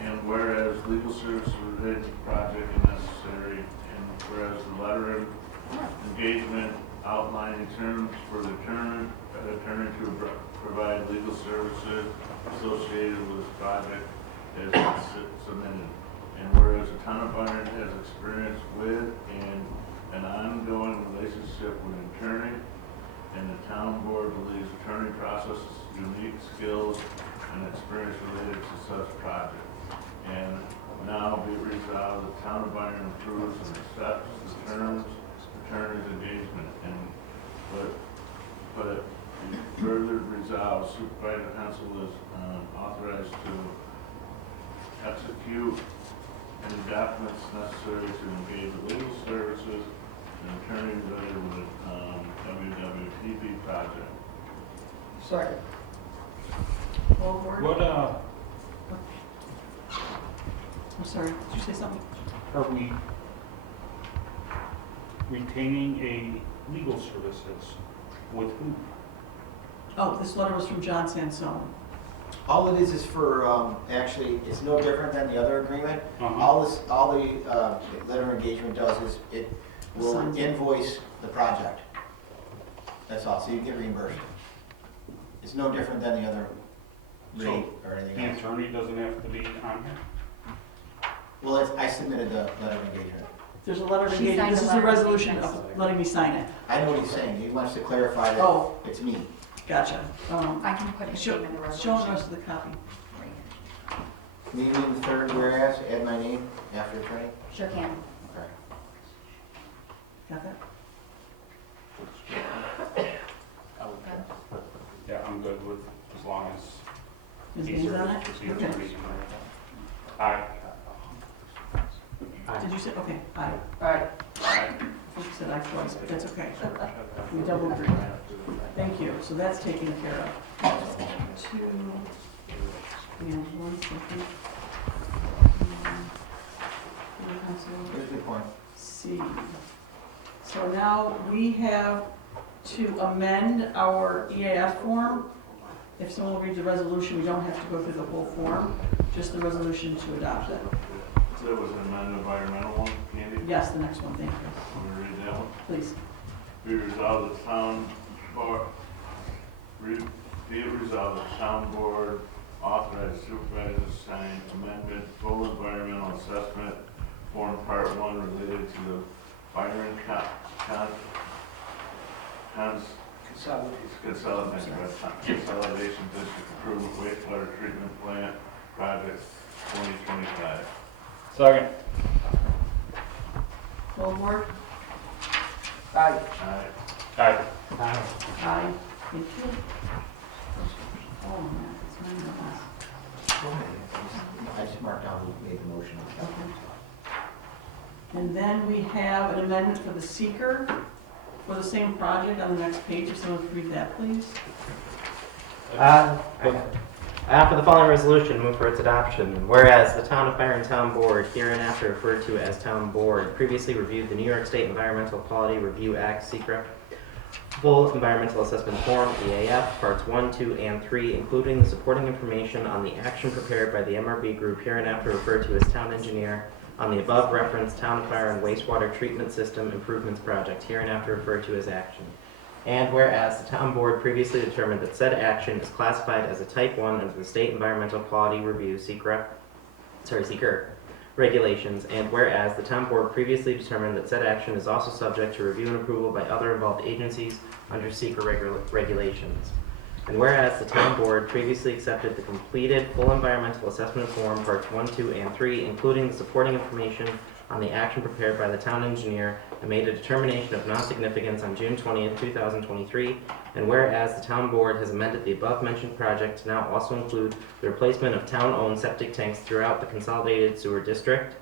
and whereas legal services related to the project is necessary, and whereas the letter of engagement outlining terms for the attorney to provide legal services associated with this project is submitted. And whereas the town of Byron has experience with and an ongoing relationship with an attorney, and the town board believes attorney processes unique skills and experience related to such project. And now be it resolved, the town of Byron approves and accepts the terms, attorney's engagement, and but it further resolves, supervisor council is authorized to execute any documents necessary to engage the legal services and attorney related with WWTP project. Second. All aboard? What, I'm sorry, did you say something? are we retaining a legal services with who? Oh, this letter was from John Sansone. All it is for, actually, it's no different than the other agreement. Uh-huh. All the letter of engagement does is it will Signs it. invoice the project. That's all, so you get reimbursed. It's no different than the other rate or anything The else. attorney doesn't have to be on here? Well, I submitted the letter of engagement. There's a letter of She engagement, signed this the is the letter of resolution engagement. of letting me sign it. I know what he's saying, he wants to clarify that Oh. it's me. Gotcha. I can put his Show name in the the resolution. rest of the copy. Right Meeting in the third whereas, add my name after attorney. here. Sure can. Okay. Got that? Yeah, I'm good with, as long as His he name's on serves it? as the Okay. attorney. Aye. Did you say, okay, aye. Aye. I think you said aye twice, but that's okay. We double agree. Thank you, so that's taken care of. Two, and 1 second. Here's a good point. C. So now we have to amend our EAF form. If someone will read the resolution, we don't have to go through the whole form, just the resolution to adopt it. So that was an amended environmental one, Candy? Yes, the next one, thank you. Want me to read that one? Please. Be resolved the town board, be it resolved the town board authorized supervisor to sign amendment full environmental assessment form part 1 related to the Byron Consolidation District Approved Wastewater Treatment Plant Project 2025. Second. Full board? Aye. Aye. Aye. Thank you. Oh, man, it's mine. I just marked down who made the motion. Okay. And then we have an amendment for the seeker for the same project on the next page. If someone could read that, please. For the following resolution, move for its adoption. Whereas the Town of Byron Town Board, hereinafter referred to as Town Board, previously reviewed the New York State Environmental Quality Review Act, (SECRA), Full Environmental Assessment Form, EAF, Parts 1, 2, and 3, including the supporting information on the action prepared by the MRB Group, hereinafter referred to as Town Engineer, on the above referenced Town of Byron Wastewater Treatment System Improvements Project, hereinafter referred to as action. And whereas the Town Board previously determined that said action is classified as a Type 1 under the State Environmental Quality Review SECRA regulations, and whereas the Town Board previously determined that said action is also subject to review and approval by other involved agencies under SECRA regulations. And whereas the Town Board previously accepted the completed full environmental assessment form, parts 1, 2, and 3, including the supporting information on the action prepared by the Town Engineer, and made a determination of non-significance on June 20th, 2023, and whereas the Town Board has amended the above-mentioned project to now also include the replacement of town-owned septic tanks throughout the Consolidated Sewer District,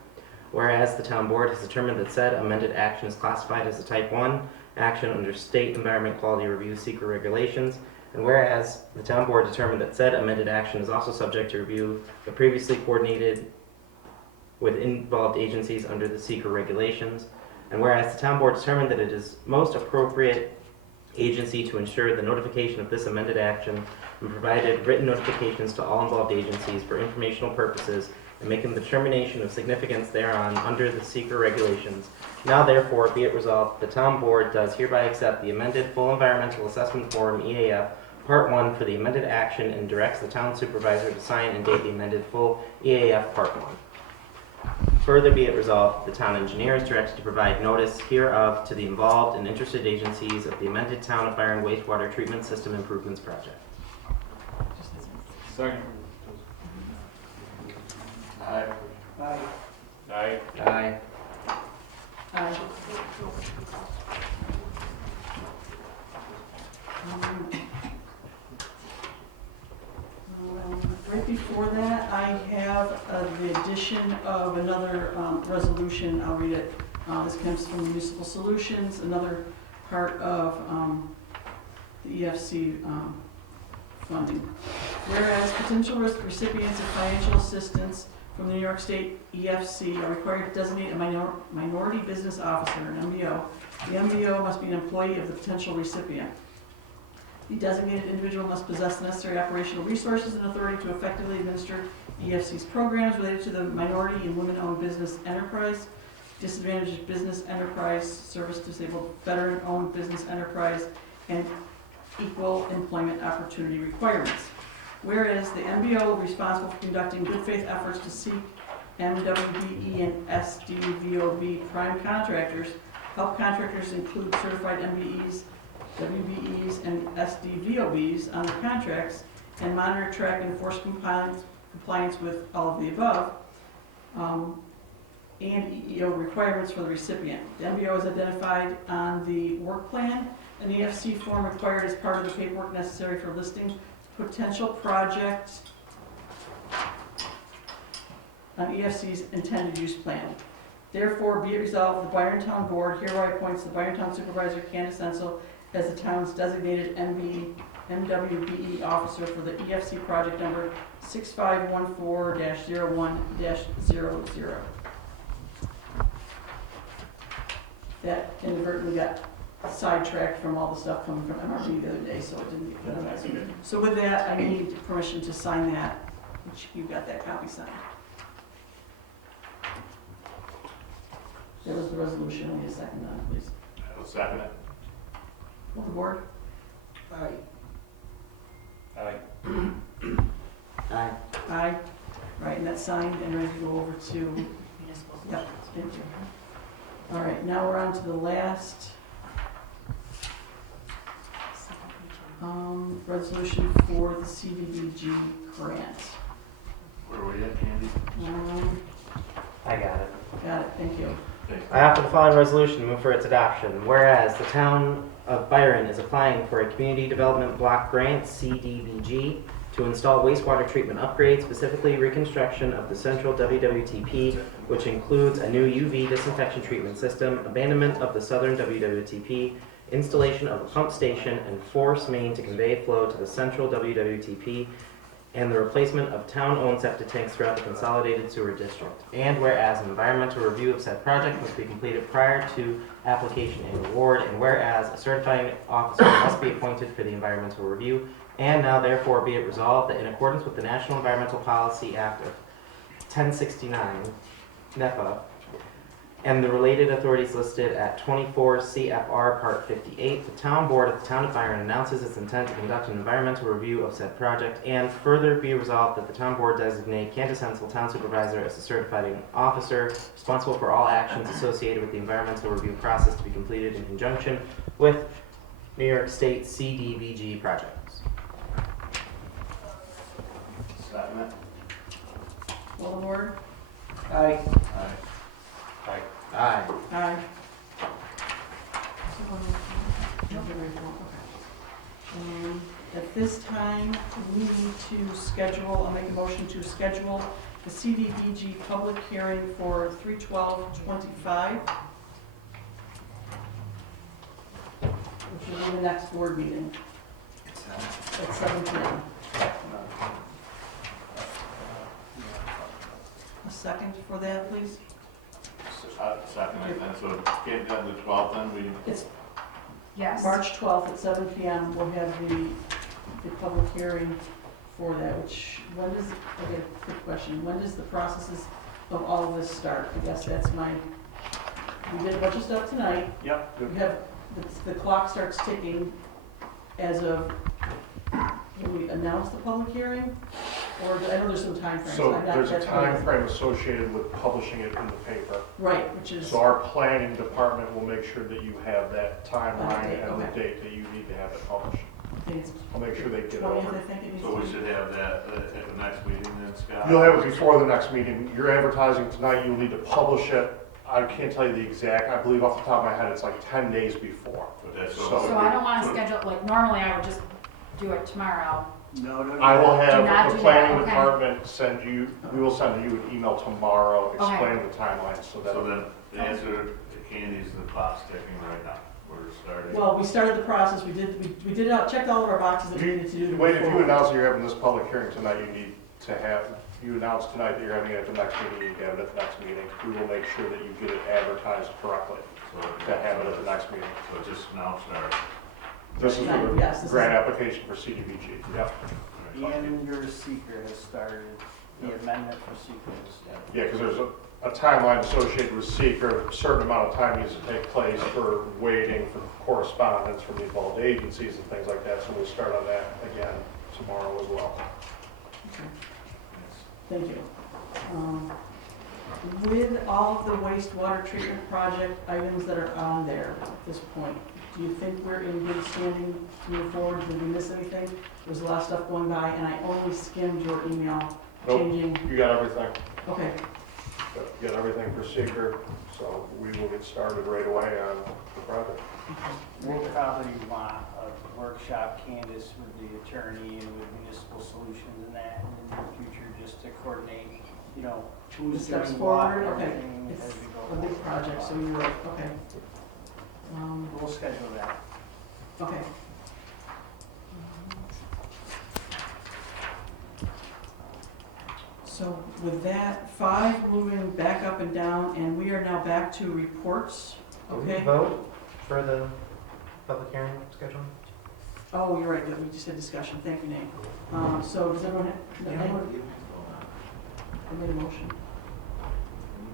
whereas the Town Board has determined that said amended action is classified as a Type 1 action under State Environment Quality Review SECRA regulations, and whereas the Town Board determined that said amended action is also subject to review but previously coordinated with involved agencies under the SECRA regulations, and whereas the Town Board determined that it is most appropriate agency to ensure the notification of this amended action and provided written notifications to all involved agencies for informational purposes and making the determination of significance thereon under the SECRA regulations. Now therefore be it resolved, the Town Board does hereby accept the amended full environmental assessment form EAF Part 1 for the amended action and directs the Town Supervisor to sign and date the amended full EAF Part 1. Further be it resolved, the Town Engineer is directed to provide notice hereof to the involved and interested agencies of the amended Town of Byron Wastewater Treatment System Improvements Project. Second. Aye. Aye. Aye. Aye. Aye. Right before that, I have the addition of another resolution. I'll read it. This comes from Municipal Solutions, another part of the EFC funding. Whereas potential recipients of financial assistance from the New York State EFC are required to designate a minority business officer, an MBO. The MBO must be an employee of the potential recipient. The designated individual must possess the necessary operational resources and authority to effectively administer EFC's programs related to the minority and women-owned business enterprise, disadvantaged business enterprise, service-disabled veteran-owned business enterprise, and equal employment opportunity requirements. Whereas the MBO is responsible for conducting good faith efforts to seek MWBE and SDVOB prime contractors. Help contractors include certified MBEs, WBEs, and SDVOBs on their contracts, and monitor, track, and enforce compliance with all of the above, and EEO requirements for the recipient. The MBO is identified on the work plan, an EFC form required as part of the paperwork necessary for listing potential projects on EFC's intended use plan. Therefore, be it resolved, the Byron Town Board hereby appoints the Byron Town Supervisor, Candace Ensel, as the town's designated MWBE officer for the EFC project number 6514-01-00. That inadvertently got sidetracked from all the stuff coming from MRB the other day, so it didn't get put on that. So with that, I need permission to sign that, which you got that copy signed. That was the resolution. I need a second on it, please. I will second it. Full board? Aye. Aye. Aye. Aye. Right, and that's signed and ready to go over to, yep, thank you. All right, now we're on to the last resolution for the CDBG grant. Where are we at, Candy? I got it. Got it, thank you. I offer the following resolution, move for its adoption. Whereas the town of Byron is applying for a Community Development Block Grant, CDBG, to install wastewater treatment upgrades, specifically reconstruction of the central WWTP, which includes a new UV disinfection treatment system, abandonment of the southern WWTP, installation of a pump station and force main to convey flow to the central WWTP, and the replacement of town-owned septic tanks throughout the consolidated sewer district. And whereas an environmental review of said project must be completed prior to application and award, and whereas a certifying officer must be appointed for the environmental review, and now therefore be it resolved that in accordance with the National Environmental Policy Act of 1069, NEPA, and the related authorities listed at 24 CFR Part 58, the town board of the town of Byron announces its intent to conduct an environmental review of said project, and further be resolved that the town board designate Candace Hensel, town supervisor, as the certifying officer responsible for all actions associated with the environmental review process to be completed in conjunction with New York State CDBG projects. Second. Willemore? Aye. Aye. Aye. Aye. At this time, we need to schedule, I'll make a motion to schedule the CDBG public hearing for 3/12/25, which will be the next board meeting at 7 p.m. A second for that, please? Second, and then, so get that the 12th, then we, It's Yes. March 12th at 7 p.m. We'll have the public hearing for that, which, when does, okay, quick question, when does the processes of all of this start? I guess that's my, we did a bunch of stuff tonight. Yep. We have, the clock starts ticking as of, when we announce the public hearing? Or, I know there's some timeframes. So I'm not- there's a that's time what- frame associated with publishing it in the paper. Right, which is, So our planning department will make sure that you have that timeline and the Okay. date that you need to have it published. I think it's I'll make sure they get it 20th, over. I think it needs so to we be. should have that at the next meeting then, Scott? You'll have it before the next meeting. You're advertising tonight, you'll need to publish it. I can't tell you the exact, I believe off the top of my head, it's like 10 days before. But that's So- So I don't want to schedule, like, normally I would just do it tomorrow. No, no, no. I will Do not have do the that, planning okay. department send you, we will send you an email tomorrow Okay. explaining the timeline so that. So then, the answer to Candy's, the clock's ticking right now. We're starting. Well, we started the process, we did, checked all of our boxes that we needed to do. Wait, if you before. announce that you're having this public hearing tonight, you need to have, you announce tonight that you're having it at the next meeting, you have it at the next meeting. We will make sure that you get it advertised correctly So to have it at the next meeting. So just now start. This is Right, for yes, the this grant is- application for CDBG. Yep. And your seeker has started, the amendment for seeker has started. Yeah, because there's a timeline associated with SECR, a certain amount of time needs to take place for waiting for correspondence from the involved agencies and things like that, so we'll start on that again tomorrow as well. Thank you. With all of the wastewater treatment project items that are on there at this point, do you think we're in good standing to move forward? Did we miss anything? There's a lot of stuff going by, and I only skimmed your email Nope. changing. You got everything. Okay, You got everything for SECR, so we will get started right away on the project. We'll probably want a workshop, Candace, with the attorney and with municipal solutions and that in the near future, just to coordinate, you know, the who's steps doing what forward, and okay. everything It's as we go a big forward. project, so you're right, okay. We'll schedule that. Okay. So with that, 5 moving back up and down, and we are now back to reports, Will we okay? vote for the public hearing schedule? Oh, you're right, we just had discussion, thank you, Nate. So does everyone have, anyone, I made a motion,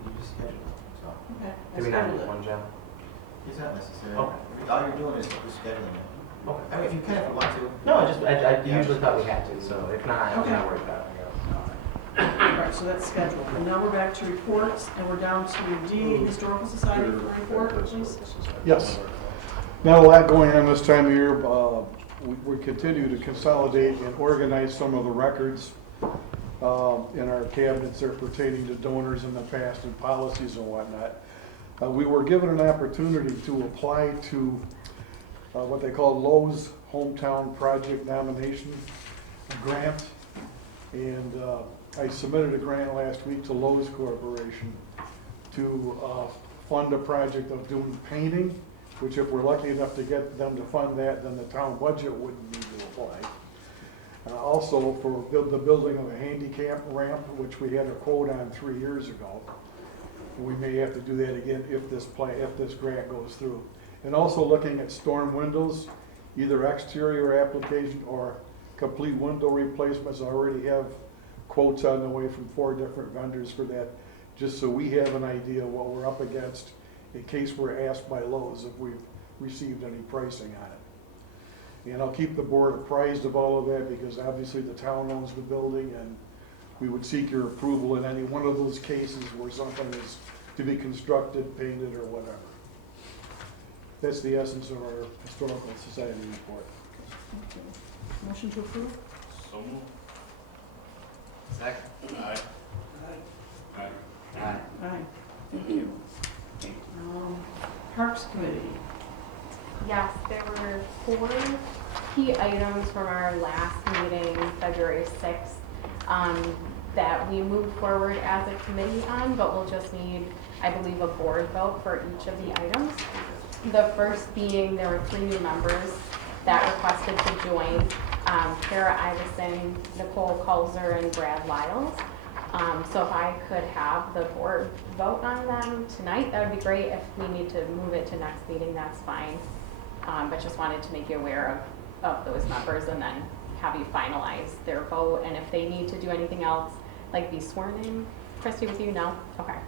You just schedule it, so okay. I Do we not scheduled need it. one, Jeff? it's not necessary. Oh. All you're doing is just scheduling it. Okay. I mean, if you can, if you want to. No, I usually thought we had to, so if not, I'm Okay. not worried about it. All right, so that's scheduled, and now we're back to reports, and we're down to D, Historical Society for report, please. Yes. Not a lot going on this time of year. We continue to consolidate and organize some of the records in our cabinets that are pertaining to donors in the past and policies and whatnot. We were given an opportunity to apply to what they call Lowe's Hometown Project Nomination Grant. And I submitted a grant last week to Lowe's Corporation to fund a project of doing painting, which if we're lucky enough to get them to fund that, then the town budget wouldn't need to apply. Also for the building of a handicap ramp, which we had a quote on 3 years ago. We may have to do that again if this grant goes through. And also looking at storm windows, either exterior application or complete window replacements. I already have quotes on the way from 4 different vendors for that, just so we have an idea of what we're up against in case we're asked by Lowe's if we've received any pricing on it. And I'll keep the board apprised of all of that because obviously the town owns the building and we would seek your approval in any one of those cases where something is to be constructed, painted, or whatever. That's the essence of our Historical Society report. Okay. Motion to approve? So moved. Second. Aye. Aye. Aye. Aye. Thank you. Parks Committee. Yes, there were 4 key items from our last meeting, February 6th, that we moved forward as a committee on, but we'll just need, I believe, a board vote for each of the items. The first being there were 3 new members that requested to join, Kara Iveson, Nicole Kulzer, and Brad Lyles. So if I could have the board vote on them tonight, that would be great. If we need to move it to next meeting, that's fine. But just wanted to make you aware of those members and then have you finalize their vote. And if they need to do anything else, like be sworn in, Christy, with you? No? Okay.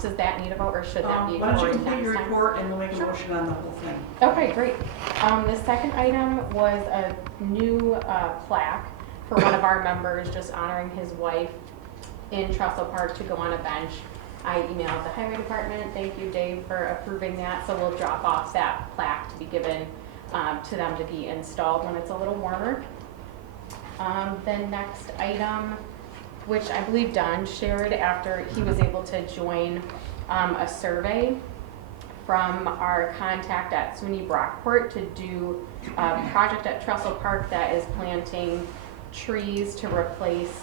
Does that need a vote or should that be? Why don't you for complete your next time? report and we'll make a motion on the whole thing. Okay, great. The second item was a new plaque for one of our members, just honoring his wife in Trestle Park to go on a bench. I emailed the highway department. Thank you, Dave, for approving that. So we'll drop off that plaque to be given to them to be installed when it's a little warmer. The next item, which I believe Don shared after he was able to join a survey from our contact at SUNY Brockport to do a project at Trestle Park that is planting trees to replace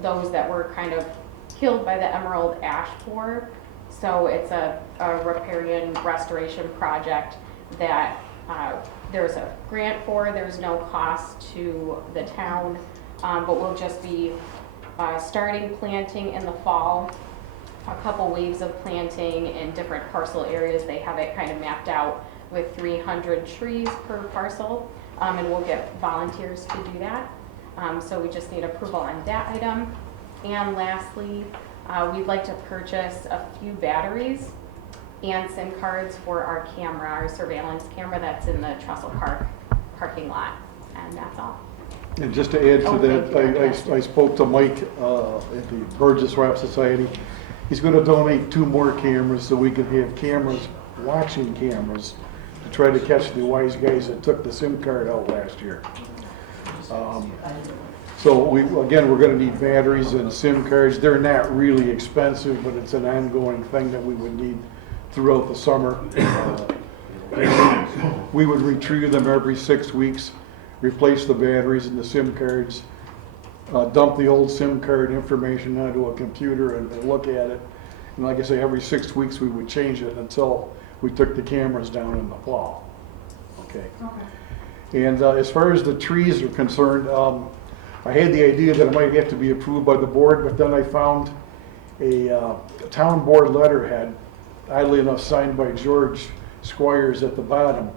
those that were kind of killed by the emerald ash borer. So it's a riparian restoration project that there's a grant for. There's no cost to the town, but we'll just be starting planting in the fall, a couple waves of planting in different parcel areas. They have it kind of mapped out with 300 trees per parcel, and we'll get volunteers to do that. So we just need approval on that item. And lastly, we'd like to purchase a few batteries and SIM cards for our camera, our surveillance camera that's in the Trestle Park parking lot. And that's all. And just to add to Oh, thank that, you. I spoke to Mike at the Burgess Rap Society. He's going to donate 2 more cameras so we can have cameras, watching cameras, to try to catch the wise guys that took the SIM card out last year. So we're going to need batteries and SIM cards. They're not really expensive, but it's an ongoing thing that we would need throughout the summer. We would retrieve them every 6 weeks, replace the batteries and the SIM cards, dump the old SIM card information onto a computer and look at it. And like I say, every 6 weeks we would change it until we took the cameras down in the fall. Okay. And as far as the trees are concerned, I had the idea that it might have to be approved by the board, but then I found a town board letterhead, oddly enough signed by George Squires at the bottom,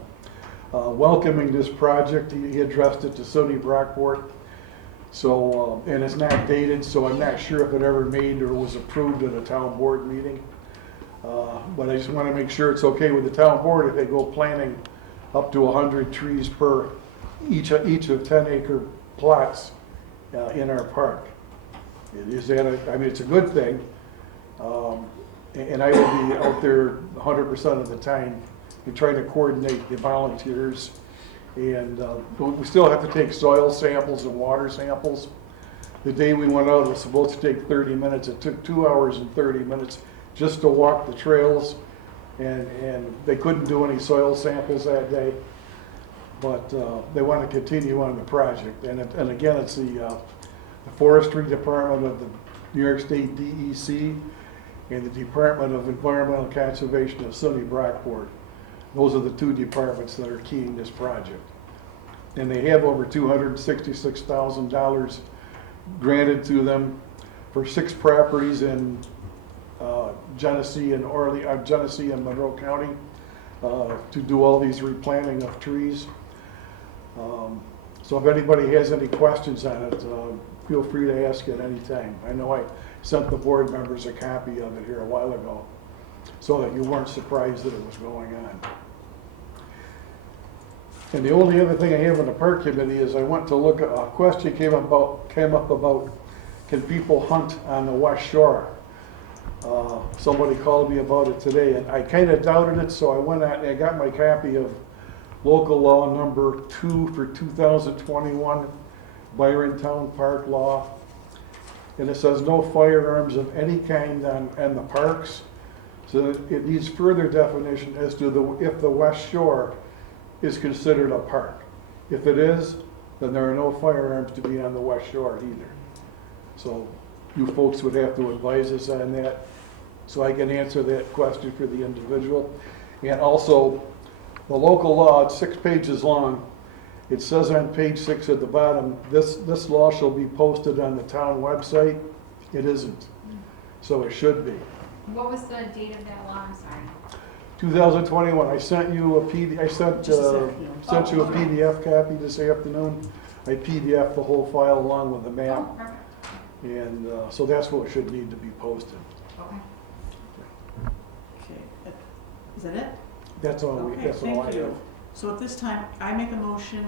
welcoming this project. He addressed it to SUNY Brockport. So, and it's not dated, so I'm not sure if it ever made or was approved at a town board meeting. But I just want to make sure it's okay with the town board if they go planting up to 100 trees per each of 10-acre plots in our park. Is that I mean, it's a good thing. And I will be out there 100% of the time and trying to coordinate the volunteers And but we still have to take soil samples and water samples. The day we went out, it was supposed to take 30 minutes. It took 2 hours and 30 minutes just to walk the trails. And they couldn't do any soil samples that day. But they want to continue on the project. And again, it's the Forestry Department of the New York State DEC and the Department of Environmental Conservation of SUNY Brockport. Those are the two departments that are keying this project. And they have over $266,000 granted to them for 6 properties in Genesee and Genesee and Monroe County to do all these replanting of trees. So if anybody has any questions on it, feel free to ask at any time. I know I sent the board members a copy of it here a while ago so that you weren't surprised that it was going on. And the only other thing I have on the park committee is I went to look at a question came up about can people hunt on the West Shore? Somebody called me about it today, and I kind of doubted it, so I went out and I got my copy of local law number 2 for 2021, Byron Town Park Law. And it says no firearms of any kind on the parks. So it needs further definition as to if the West Shore is considered a park. If it is, then there are no firearms to be on the West Shore either. So you folks would have to advise us on that so I can answer that question for the individual. And also, the local law, it's 6 pages long. It says on page 6 at the bottom, this law shall be posted on the town website. It isn't. So it should be. What was the date of that law? I'm sorry. 2021, I sent you a sent you a okay. PDF copy this afternoon. I PDF the whole file along with the map. Oh, perfect. And so that's what should need to be posted. Okay. Okay, is that it? That's all, Okay, that's all I thank have. you. So at this time, I make a motion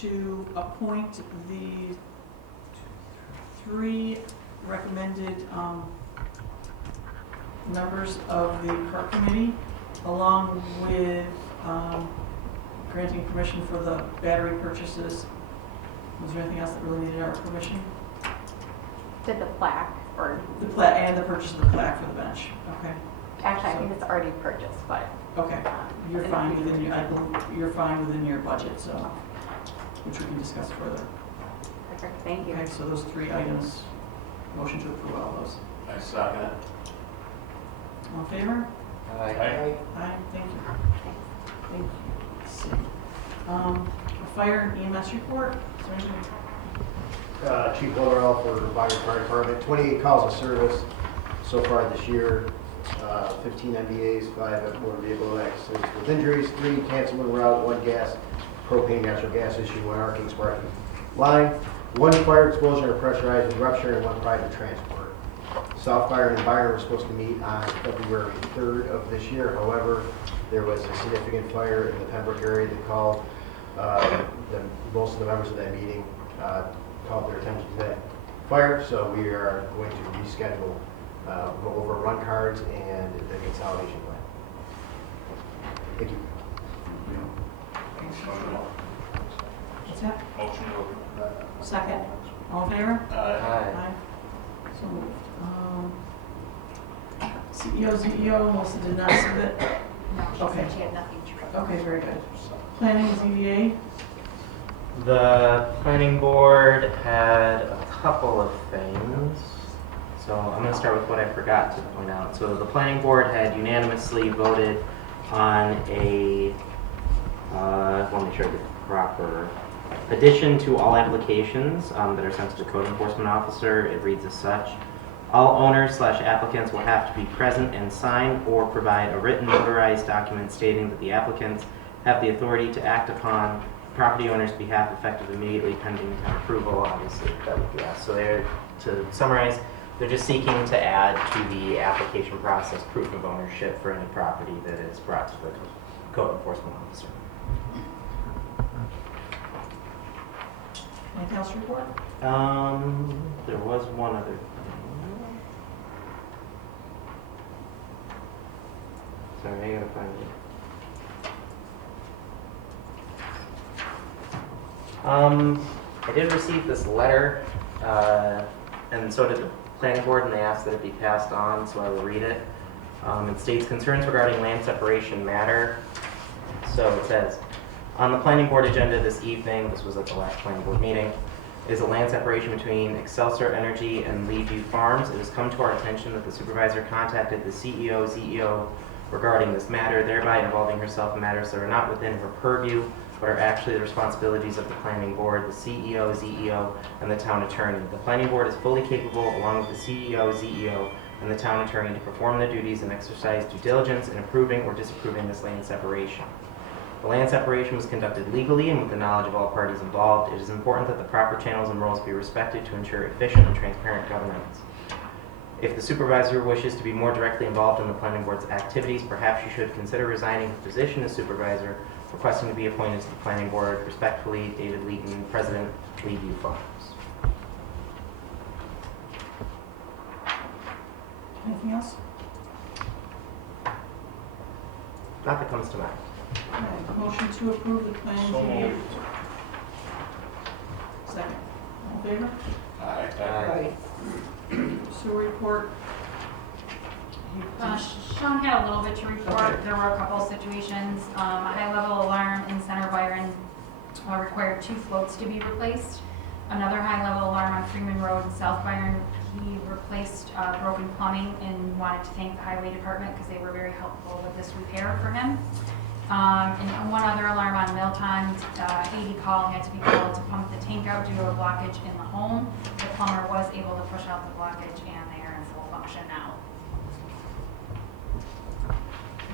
to appoint the 3 recommended members of the park committee, along with granting permission for the battery purchases. Was there anything else that really needed our permission? Did the plaque, or, The plaque, and the purchase of the plaque for the bench, okay. actually, I think it's already purchased, but. Okay, you're In the fine future. within your, I believe, you're fine within your budget, so, which we can discuss further. Perfect, thank you. Okay, so those 3 items, motion to approve all those. I second it. All in favor? Aye. Aye, thank you. Thank you. Let's see. A fire and EMS report, is there anything? Chief Willerell for Byron Fire Department, 28 calls of service so far this year, 15 MBAs, 5 motor vehicle accidents with injuries, 3 canceled en route, 1 propane natural gas issue, 1 arcing sparking line, 1 fire explosion or pressurized rupture, and 1 private transport. South Byron and Byron were supposed to meet on February 3rd of this year. However, there was a significant fire in the Pembroke area that called most of the members of that meeting called their attention to that fire, so we are going to reschedule, go over run cards and the consolidation plan. Thank you. What's that? Motion to Second. All in favor? Aye. So moved. CEO, Melissa did not submit. No, she Okay. said she had nothing to report. Okay, very good. Planning ZBA, The planning board had a couple of things. So I'm going to start with what I forgot to point out. So the planning board had unanimously voted on a, let me make sure I get the proper addition to all applications that are sent to the code enforcement officer. It reads as such. All owners/applicants will have to be present and sign or provide a written notarized document stating that the applicants have the authority to act upon property owner's behalf effective immediately pending town approval. Obviously, that would be us. So they're, to summarize, they're just seeking to add to the application process proof of ownership for any property that is brought to the code enforcement officer. anything else to report? There was one other thing. Sorry, I gotta find it. I did receive this letter, and so did the planning board, and they asked that it be passed on, so I will read it. It states concerns regarding land separation matter. So it says, on the planning board agenda this evening, this was at the last planning board meeting, is a land separation between Excelsior Energy and Leadview Farms. It has come to our attention that the supervisor contacted the CEO regarding this matter, thereby involving herself in matters that are not within her purview, but are actually the responsibilities of the planning board, the CEO, and the town attorney. The planning board is fully capable, along with the CEO, and the town attorney, to perform their duties and exercise due diligence in approving or disapproving this land separation. The land separation was conducted legally and with the knowledge of all parties involved. It is important that the proper channels and rules be respected to ensure efficient and transparent governance. If the supervisor wishes to be more directly involved in the planning board's activities, perhaps you should consider resigning her position as supervisor, requesting to be appointed to the planning board. Respectfully, David Leeton, President, Leadview Farms. Anything else? Not that comes to mind. Okay, motion to approve the plan. So moved. Second. All in favor? Aye. Sewer report. Sean had a little bit to report. Okay. There were a couple of situations. A high-level alarm in Center Byron required 2 floats to be replaced. Another high-level alarm on Freeman Road in South Byron, he replaced broken plumbing and wanted to thank the highway department because they were very helpful with this repair for him. And one other alarm on Milton, 80 call had to be called to pump the tank out due to a blockage in the home. The plumber was able to push out the blockage and they are in full function now.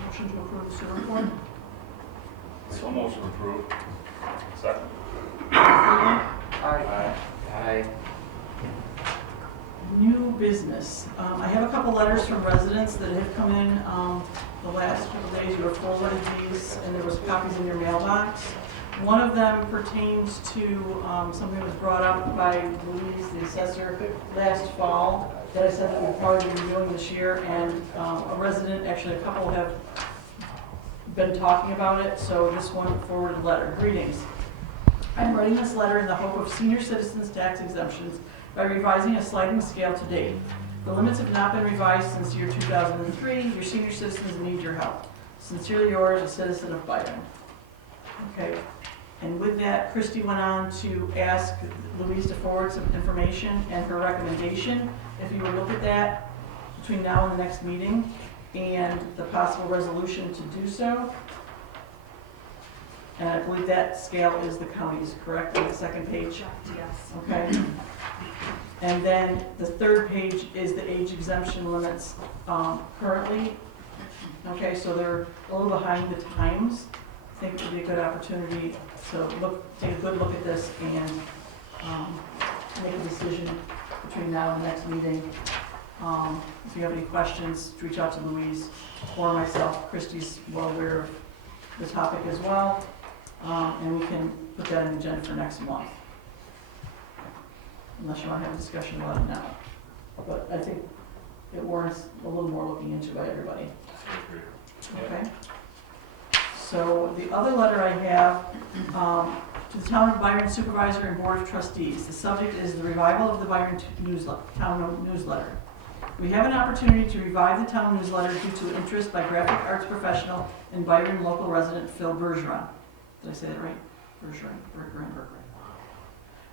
Motion to approve the sewer report. So motion approved. Second. Aye. New business. I have a couple letters from residents that have come in the last couple days. You were forwarded these, and there was copies in your mailbox. One of them pertains to something that was brought up by Louise, the assessor, last fall, that I said that we'd probably be reviewing this year, and a resident, actually a couple, have been talking about it, so this one forwarded letter. Greetings. I'm writing this letter in the hope of senior citizens' tax exemptions by revising a sliding scale to date. The limits have not been revised since year 2003. Your senior citizens need your help. Sincerely yours, a citizen of Byron. Okay, and with that, Christy went on to ask Louise to forward some information and her recommendation, if you would look at that between now and the next meeting, and the possible resolution to do so. And I believe that scale is the county's, correct, on the second page? Yes. Okay. And then the third page is the age exemption limits currently. Okay, so they're a little behind the times. I think it would be a good opportunity to take a good look at this and make a decision between now and the next meeting. If you have any questions, reach out to Louise or myself. Christy's well aware of the topic as well. And we can put that on the agenda for next month. Unless you want to have a discussion about it now. But I think it warrants a little more looking into by everybody. Okay? So the other letter I have to the Town of Byron Supervisor and Board of Trustees. The subject is the revival of the Byron Town Newsletter. We have an opportunity to revive the town newsletter due to interest by graphic arts professional and Byron local resident Phil Bergeron. Did I say that right? Bergeron.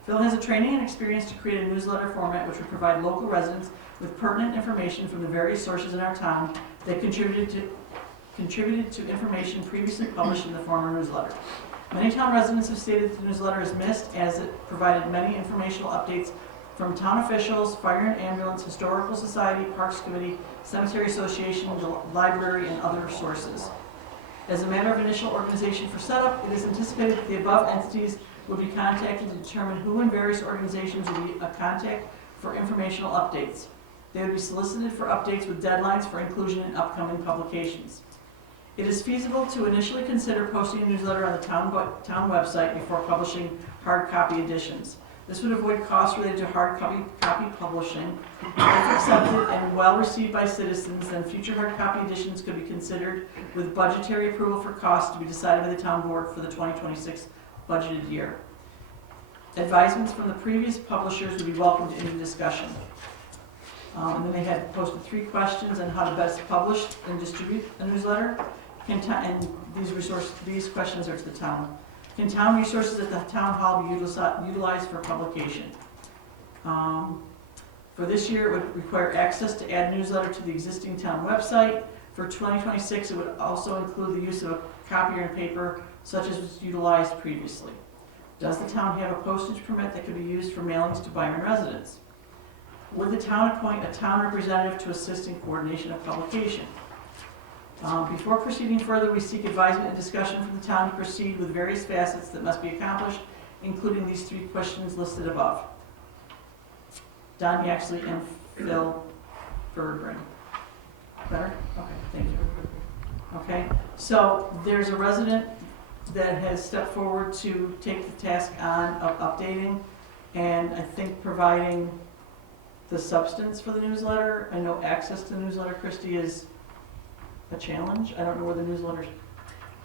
Phil has a training and experience to create a newsletter format which would provide local residents with pertinent information from the various sources in our town that contributed to information previously published in the former newsletter. Many town residents have stated that the newsletter is missed as it provided many informational updates from town officials, fire and ambulance, historical society, parks committee, cemetery association, the library, and other sources. As a matter of initial organization for setup, it is anticipated that the above entities would be contacted to determine who in various organizations would be a contact for informational updates. They would be solicited for updates with deadlines for inclusion in upcoming publications. It is feasible to initially consider posting a newsletter on the town website before publishing hard copy editions. This would avoid costs related to hard copy publishing. If accepted and well received by citizens, then future hard copy editions could be considered with budgetary approval for costs to be decided by the town board for the 2026 budgeted year. Advisements from the previous publishers would be welcomed into discussion. And then they had posted 3 questions on how to best publish and distribute a newsletter. And these questions are to the town. Can town resources at the town hall be utilized for publication? For this year, it would require access to add newsletter to the existing town website. For 2026, it would also include the use of a copier and paper, such as was utilized previously. Does the town have a postage permit that could be used for mailings to Byron residents? Would the town appoint a town representative to assist in coordination of publication? Before proceeding further, we seek advisement and discussion from the town to proceed with various facets that must be accomplished, including these 3 questions listed above. Don Yaxley and Phil Bergren. Better? Okay, thank you. Okay, so there's a resident that has stepped forward to take the task on of updating and I think providing the substance for the newsletter. I know access to the newsletter, Christie, is a challenge. I don't know where the newsletter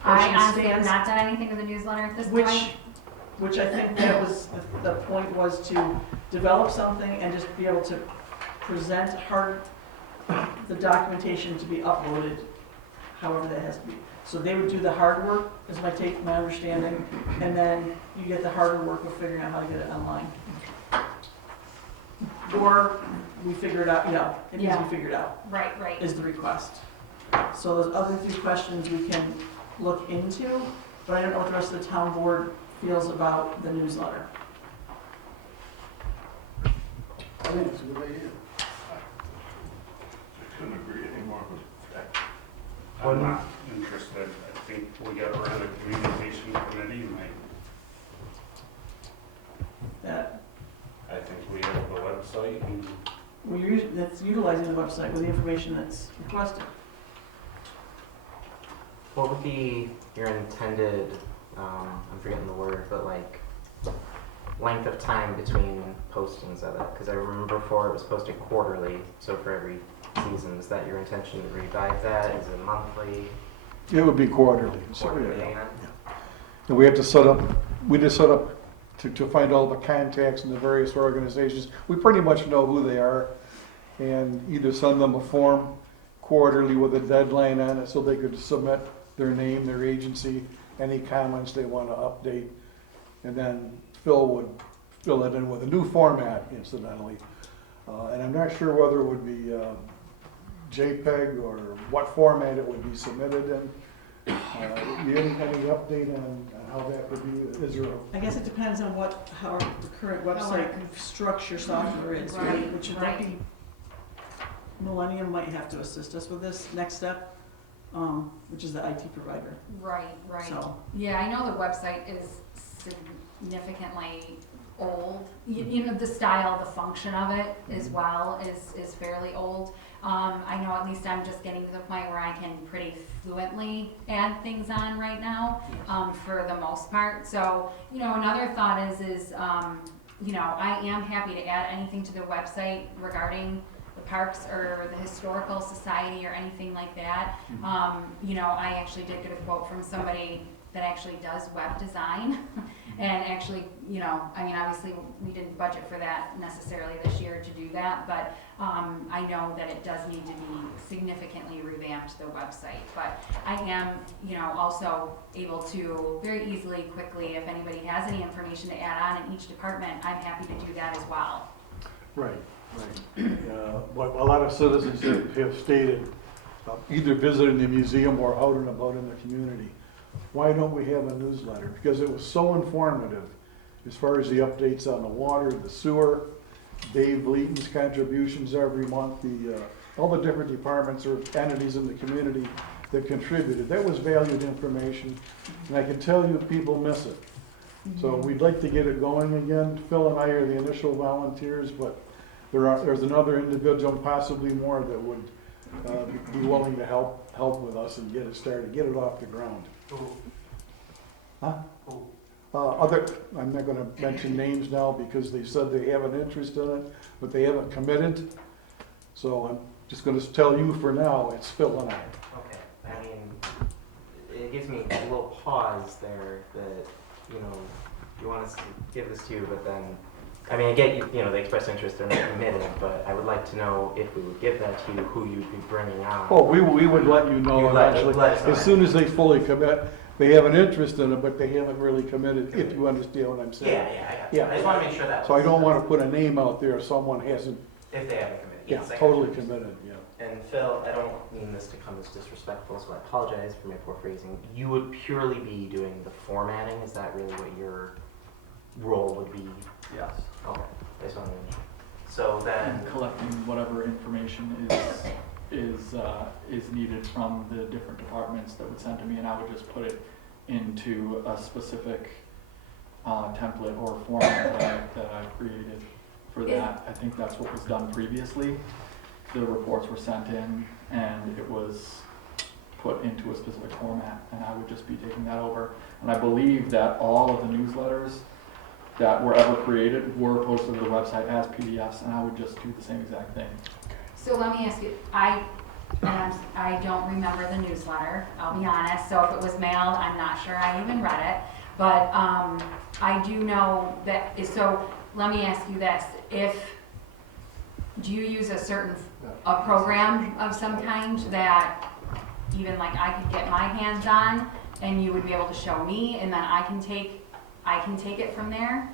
I portion honestly have stands. not done anything with the newsletter at this Which, point. which I think that was, the point was to develop something and just be able to present the documentation to be uploaded, however that has to be. So they would do the hard work, is my understanding, and then you get the harder work of figuring out how to get it online. Or we figure it out, it needs to be figured out, Right. is the request. So those other 3 questions we can look into, but I don't know what the rest of the town board feels about the newsletter. I think it's a good idea. I couldn't agree anymore with that. I'm not interested. I think we got to run a communication committee and That, I think we have the website and that's utilizing the website with the information that's requested. What would be your intended, I'm forgetting the word, but like length of time between postings of it? Because I remember before it was posted quarterly, so for every season, is that your intention to revive that? Is it monthly? It would be quarterly. So, Quarterly, yeah. yeah. And we just set up to find all the contacts in the various organizations. We pretty much know who they are and either send them a form quarterly with a deadline on it so they could submit their name, their agency, any comments they want to update. And then Phil would fill it in with a new format, incidentally. And I'm not sure whether it would be JPEG or what format it would be submitted in. Do you have any update on how that would be? Is there a I guess it depends on how the current website structure software is, right? Right, Which would that be, Millennium might have to assist us with this next step, which is the IT provider, Right. so. Yeah, I know the website is significantly old. You know, the style, the function of it as well is fairly old. I know at least I'm just getting to the point where I can pretty fluently add things on right now, for the most part. So, you know, another thought is, you know, I am happy to add anything to the website regarding the parks or the historical society or anything like that. You know, I actually did get a quote from somebody that actually does web design. And actually, you know, I mean, obviously, we didn't budget for that necessarily this year to do that, but I know that it does need to be significantly revamped, the website. But I am, you know, also able to very easily, quickly, if anybody has any information to add on in each department, I'm happy to do that as well. Right. What a lot of citizens have stated, either visiting the museum or out and about in the community, why don't we have a newsletter? Because it was so informative as far as the updates on the water, the sewer, Dave Leeton's contributions every month, all the different departments or entities in the community that contributed. That was valued information, and I can tell you people miss it. So we'd like to get it going again. Phil and I are the initial volunteers, but there's another individual, possibly more, that would be willing to help with us and get it started, get it off the ground. Huh? I'm not gonna mention names now because they said they have an interest in it, but they haven't committed. So I'm just gonna tell you for now, it's Phil and I. Okay, I mean, it gives me a little pause there that, you know, you want us to give this to you, but then, I mean, I get you know, they express interest, they're not committed, but I would like to know if we would give that to you, who you'd be bringing on. Oh, we would let you know You'd let eventually, us know. as soon as they fully commit. They have an interest in it, but they haven't really committed, if you understand what I'm saying. Yeah, I got you. Yeah. I just want to make sure that. So I don't want to put a name out there if someone hasn't, If they haven't committed. yeah, Yes, I got totally you. committed, yeah. And Phil, I don't mean this to come as disrespectful, so I apologize for my poor phrasing. You would purely be doing the formatting, is that really what your role would be? Yes. Okay, I just wanted to. So then, And collecting whatever information is needed from the different departments that would send to me, and I would just put it into a specific template or format that I created for that. I think that's what was done previously. The reports were sent in and it was put into a specific format, and I would just be taking that over. And I believe that all of the newsletters that were ever created were posted to the website as PDFs, and I would just do the same exact thing. So let me ask you, I don't remember the newsletter, I'll be honest, so if it was mailed, I'm not sure I even read it. But I do know that, so let me ask you this, do you use a program of some kind that even like I could get my hands on and you would be able to show me, and then I can take it from there?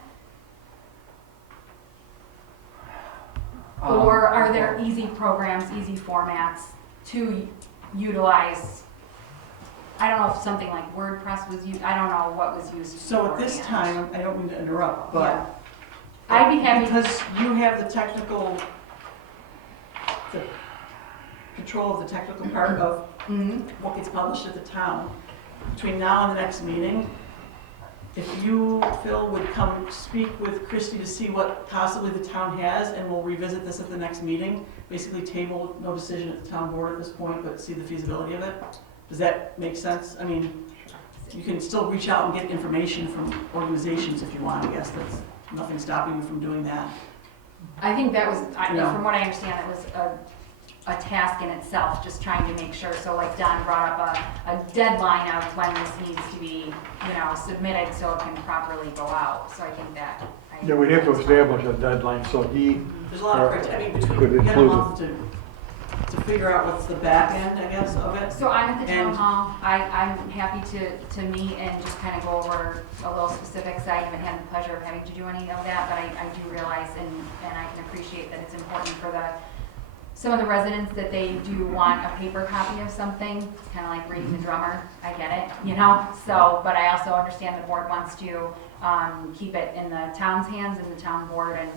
Or are there easy programs, easy formats to utilize? I don't know if something like WordPress was used, I don't know what was used. So at this time, I don't mean to interrupt, but I'd be happy. because you have the control of the technical part of what gets published at the town, between now and the next meeting, if you, Phil, would come speak with Christie to see what possibly the town has, and we'll revisit this at the next meeting, basically table, no decision at the town board at this point, but see the feasibility of it. Does that make sense? I mean, you can still reach out and get information from organizations if you want, I guess. That's nothing stopping you from doing that. I think that was, Yeah. from what I understand, it was a task in itself, just trying to make sure. So like Don brought up a deadline of when this needs to be, submitted so it can properly go out. So I think that. Yeah, we'd have to establish a deadline, so There's a lot of criteria, could between, you got a include month to figure out what's the back end, I guess, of it. So I'm at the town And- hall. I'm happy to meet and just kind of go over a little specifics. I haven't had the pleasure of having to do any of that, but I do realize and I can appreciate that it's important for some of the residents that they do want a paper copy of something. It's kind of like reading the drummer. I get it, So, but I also understand the board wants to keep it in the town's hands and the town board and,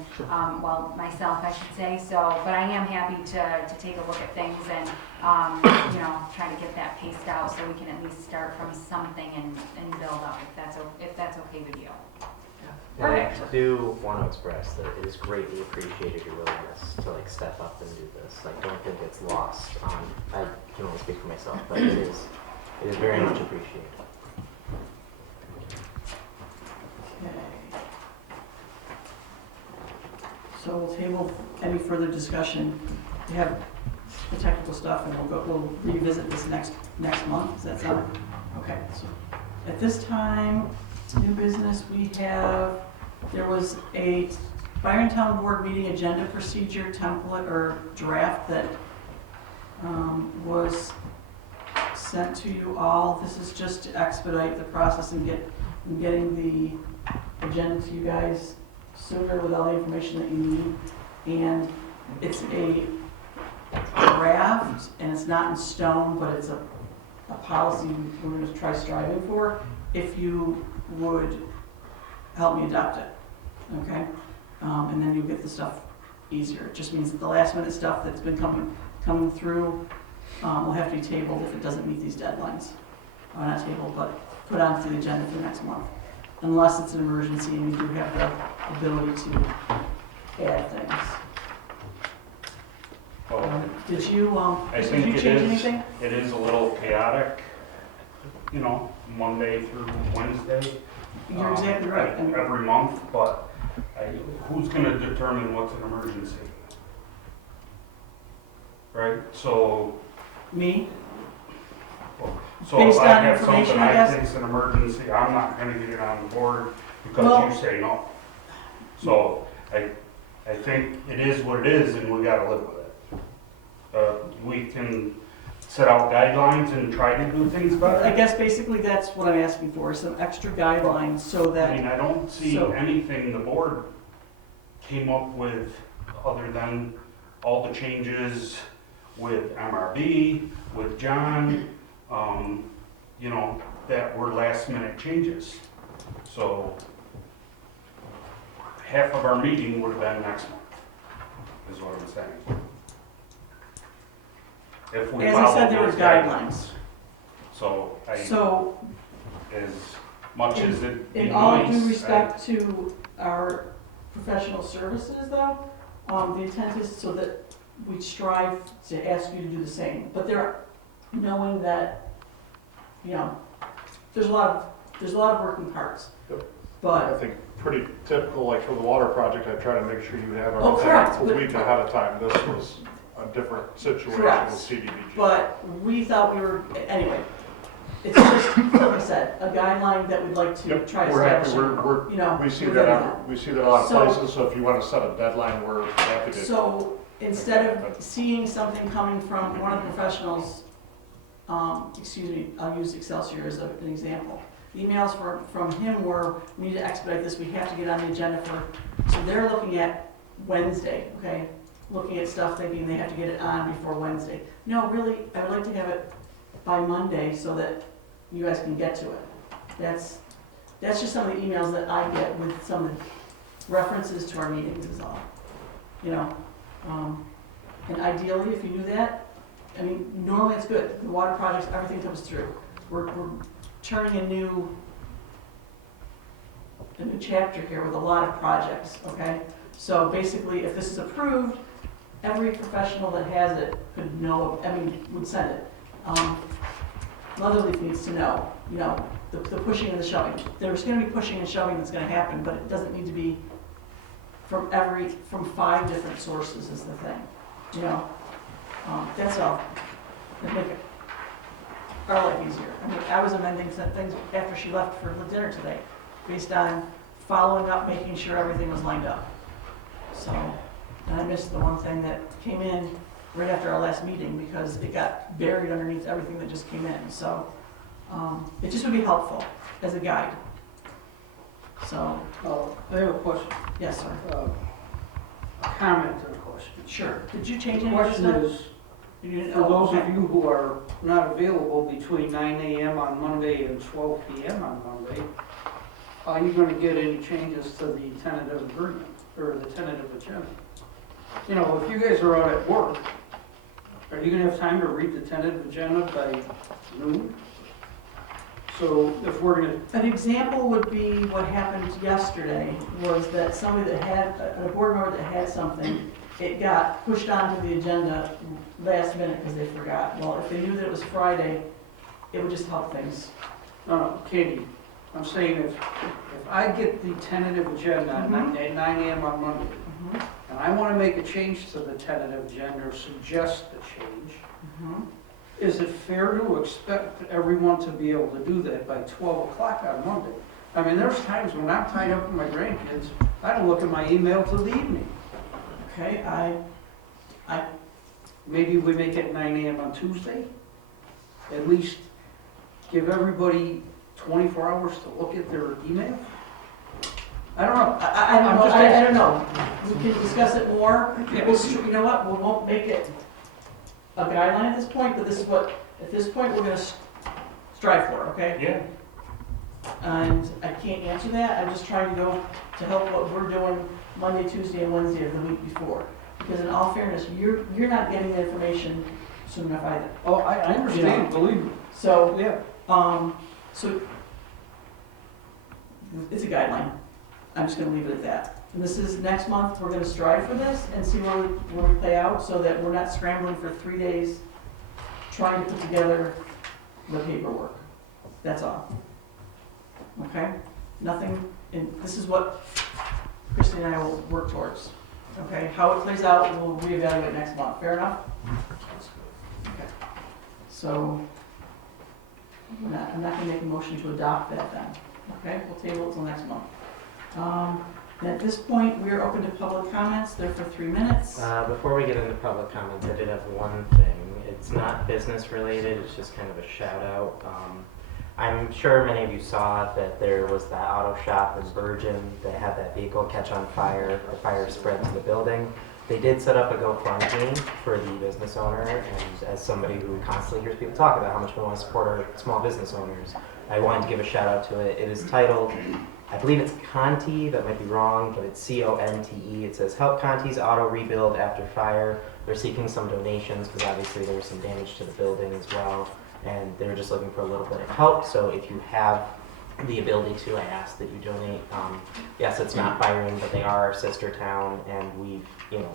myself, I should say. So, but I am happy to take a look at things and, try to get that paced out so we can at least start from something and build up if that's okay with you. and I do want to express that it is greatly appreciated your willingness to step up and do this. Don't think it's lost on, I can only speak for myself, but it is very much appreciated. Okay. So we'll table any further discussion. We have the technical stuff, and we'll revisit this next month. Does that sound? Okay. So at this time, new business, there was a Byron Town Board meeting agenda procedure template or draft that was sent to you all. This is just to expedite the process and getting the agenda to you guys sooner with all the information that you need. And it's a draft, and it's not in stone, but it's a policy we're going to try striving for, if you would help me adopt it, okay? And then you'll get the stuff easier. It just means that the last minute stuff that's been coming through will have to be tabled if it doesn't meet these deadlines. Not tabled, but put onto the agenda for next month, unless it's an emergency and we do have the ability to add things. Did you change anything? It is a little chaotic, Monday through Wednesday. You're exactly right. I mean, Every month, but who's gonna determine what's an emergency? Right, so me? if Based I on have information, something I I guess? think's an emergency, I'm not gonna get it on the board because Well- you say no. So I think it is what it is and we gotta live with it. We can set out guidelines and try to do things I better. guess basically that's what I'm asking for, some extra guidelines so I that, mean, I don't see So- anything the board came up with other than all the changes with MRB, with John, you know, that were last minute changes. So half of our meeting would have been next month, is what I'm saying. If we as I said, followed there were those guidelines. So So, as much as it be in all nice, due respect to our professional services though, the intent is so that we strive to ask you to do the same. But knowing that, you know, there's a lot of working parts. Yep. I But, think pretty typical, like for the water project, I try to make sure you have Oh, correct, everything a but- week ahead of time. This was a different situation Correct. with CDBG. but we thought we were, anyway, it's just, like I said, a guideline that we'd like to Yep, try to we're happy, establish. You know, we see within that, we see that a lot of So- places, so if you want to set a deadline, we're happy to. So instead of seeing something coming from one of the professionals, excuse me, I'll use Excelsior as an example. Emails from him were, we need to expedite this, we have to get on the agenda for, so they're looking at Wednesday, okay? Looking at stuff thinking they have to get it on before Wednesday. No, really, I would like to have it by Monday so that you guys can get to it. That's just some of the emails that I get with some of the references to our meetings is all, you know? And ideally, if you do that, I mean, normally it's good. The water projects, everything comes through. We're turning a new chapter here with a lot of projects, okay? So basically, if this is approved, every professional that has it could know, would send it. Leatherleaf needs to know, you know, the pushing and the shoving. There's gonna be pushing and shoving that's gonna happen, but it doesn't need to be from 5 different sources is the thing, you know? That's all. It'd make our life easier. I mean, I was amending some things after she left for the dinner today, based on following up, making sure everything was lined up. So, and I missed the one thing that came in right after our last meeting because it got buried underneath everything that just came in. So, it just would be helpful as a guide. So, I have a question, yes, sir. a comment and a question. Sure. Did you change The any of question stuff? is, You didn't- for those okay. of you who are not available between 9 AM on Monday and 12 PM on Monday, are you gonna get any changes to the tentative agreement, or the tentative agenda? You know, if you guys are out at work, are you gonna have time to read the tentative agenda by noon? So if we're gonna, An example would be what happened yesterday, was that somebody that had, a board member that had something, it got pushed onto the agenda last minute because they forgot. Well, if they knew that it was Friday, it would just help things. no, Katie, I'm saying if I get the tentative agenda at 9 AM on Monday, and I wanna make a change to the tentative agenda or suggest a change, is it fair to expect everyone to be able to do that by 12 o'clock on Monday? I mean, there's times when I'm tied up with my grandkids, I don't look at my email till the evening. Okay, Maybe we make it 9 AM on Tuesday? At least give everybody 24 hours to look at their email? I don't know. I don't I'm know, just I don't know. We can discuss it more. Yeah. You know what, we won't make it a guideline at this point, but this is what, at this point, we're gonna strive for, okay? Yeah, And I can't answer that, I'm just trying to go to help what we're doing Monday, Tuesday, and Wednesday of the week before. Because in all fairness, you're not getting the information soon enough either. Oh, I understand, believe me. So, Yeah. so it's a guideline. I'm just gonna leave it at that. And this is, next month, we're gonna strive for this and see where we play out so that we're not scrambling for 3 days trying to put together the paperwork. That's all. Okay? Nothing, and this is what Christy and I will work towards. Okay? How it plays out, we'll reevaluate next month. Fair enough? Okay. So, I'm not gonna make a motion to adopt that then. Okay? We'll table it till next month. At this point, we are open to public comments. They're for 3 minutes. Before we get into public comments, I did have one thing. It's not business related, it's just kind of a shout out. I'm sure many of you saw that there was that auto shop in Virgin that had that vehicle catch on fire. The fire spread to the building. They did set up a GoFundMe for the business owner, and as somebody who constantly hears people talk about how much we want to support our small business owners, I wanted to give a shout out to it. It is titled, I believe it's Conti, that might be wrong, but it's C-O-N-T-E. It says, help Conti's auto rebuild after fire. They're seeking some donations because obviously there was some damage to the building as well, and they were just looking for a little bit of help. So if you have the ability to, I ask that you donate. Yes, it's not Byron, but they are our sister town, and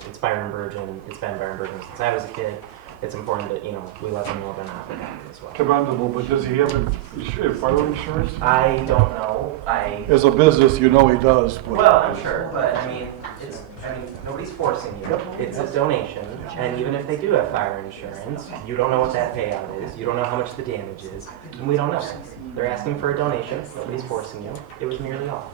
it's Byron Virgin. It's been Byron Virgin since I was a kid. It's important that, we let them know they're not forgotten as well. Commendable, but does he have fire insurance? I don't know. As a business, he does, but. Well, I'm sure, but nobody's forcing you. It's a donation, and even if they do have fire insurance, you don't know what that payout is. You don't know how much the damage is, and we don't know. They're asking for a donation. Nobody's forcing you. It was merely all.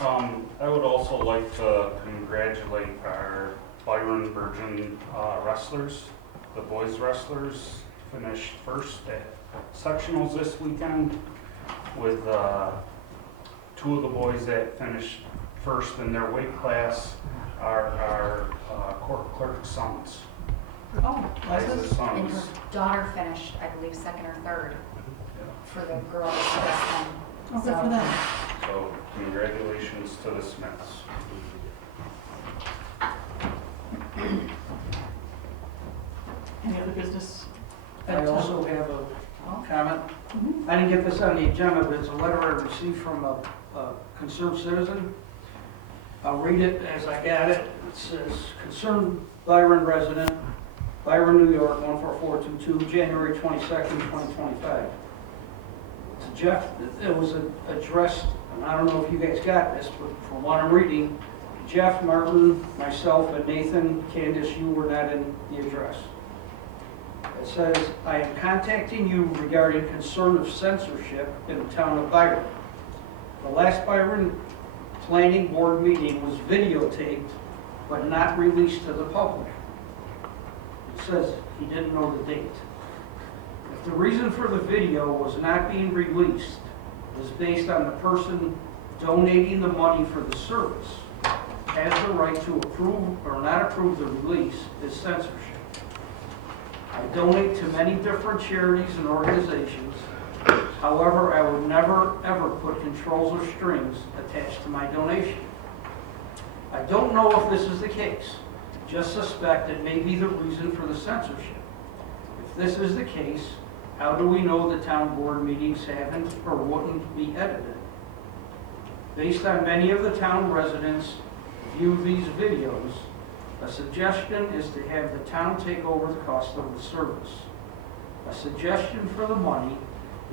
I would also like to congratulate our Byron Virgin wrestlers. The boys wrestlers finished first at sectionals this weekend with 2 of the boys that finished first in their weight class are our court clerk's sons. Oh, Liza's Liza's? And her sons. daughter finished, I believe, 2nd or 3rd for the girls. Oh, good for them. So congratulations to the Smiths. Any other business? I also have a comment. Mhm. I didn't get this on the agenda, but it's a letter I received from a concerned citizen. I'll read it as I got it. It says, concerned Byron resident, Byron, New York, 14422, January 22nd, 2025. To Jeff, it was addressed, and I don't know if you guys got this, but from what I'm reading, Jeff, Martin, myself, and Nathan, Candace, you were not in the address. It says, I am contacting you regarding concern of censorship in the town of Byron. The last Byron Planning Board meeting was videotaped, but not released to the public. It says he didn't know the date. If the reason for the video was not being released was based on the person donating the money for the service, has the right to approve or not approve the release is censorship. I donate to many different charities and organizations. However, I would never, ever put controls or strings attached to my donation. I don't know if this is the case, just suspect it may be the reason for the censorship. If this is the case, how do we know the town board meetings haven't or wouldn't be edited? Based on many of the town residents view these videos, a suggestion is to have the town take over the cost of the service. A suggestion for the money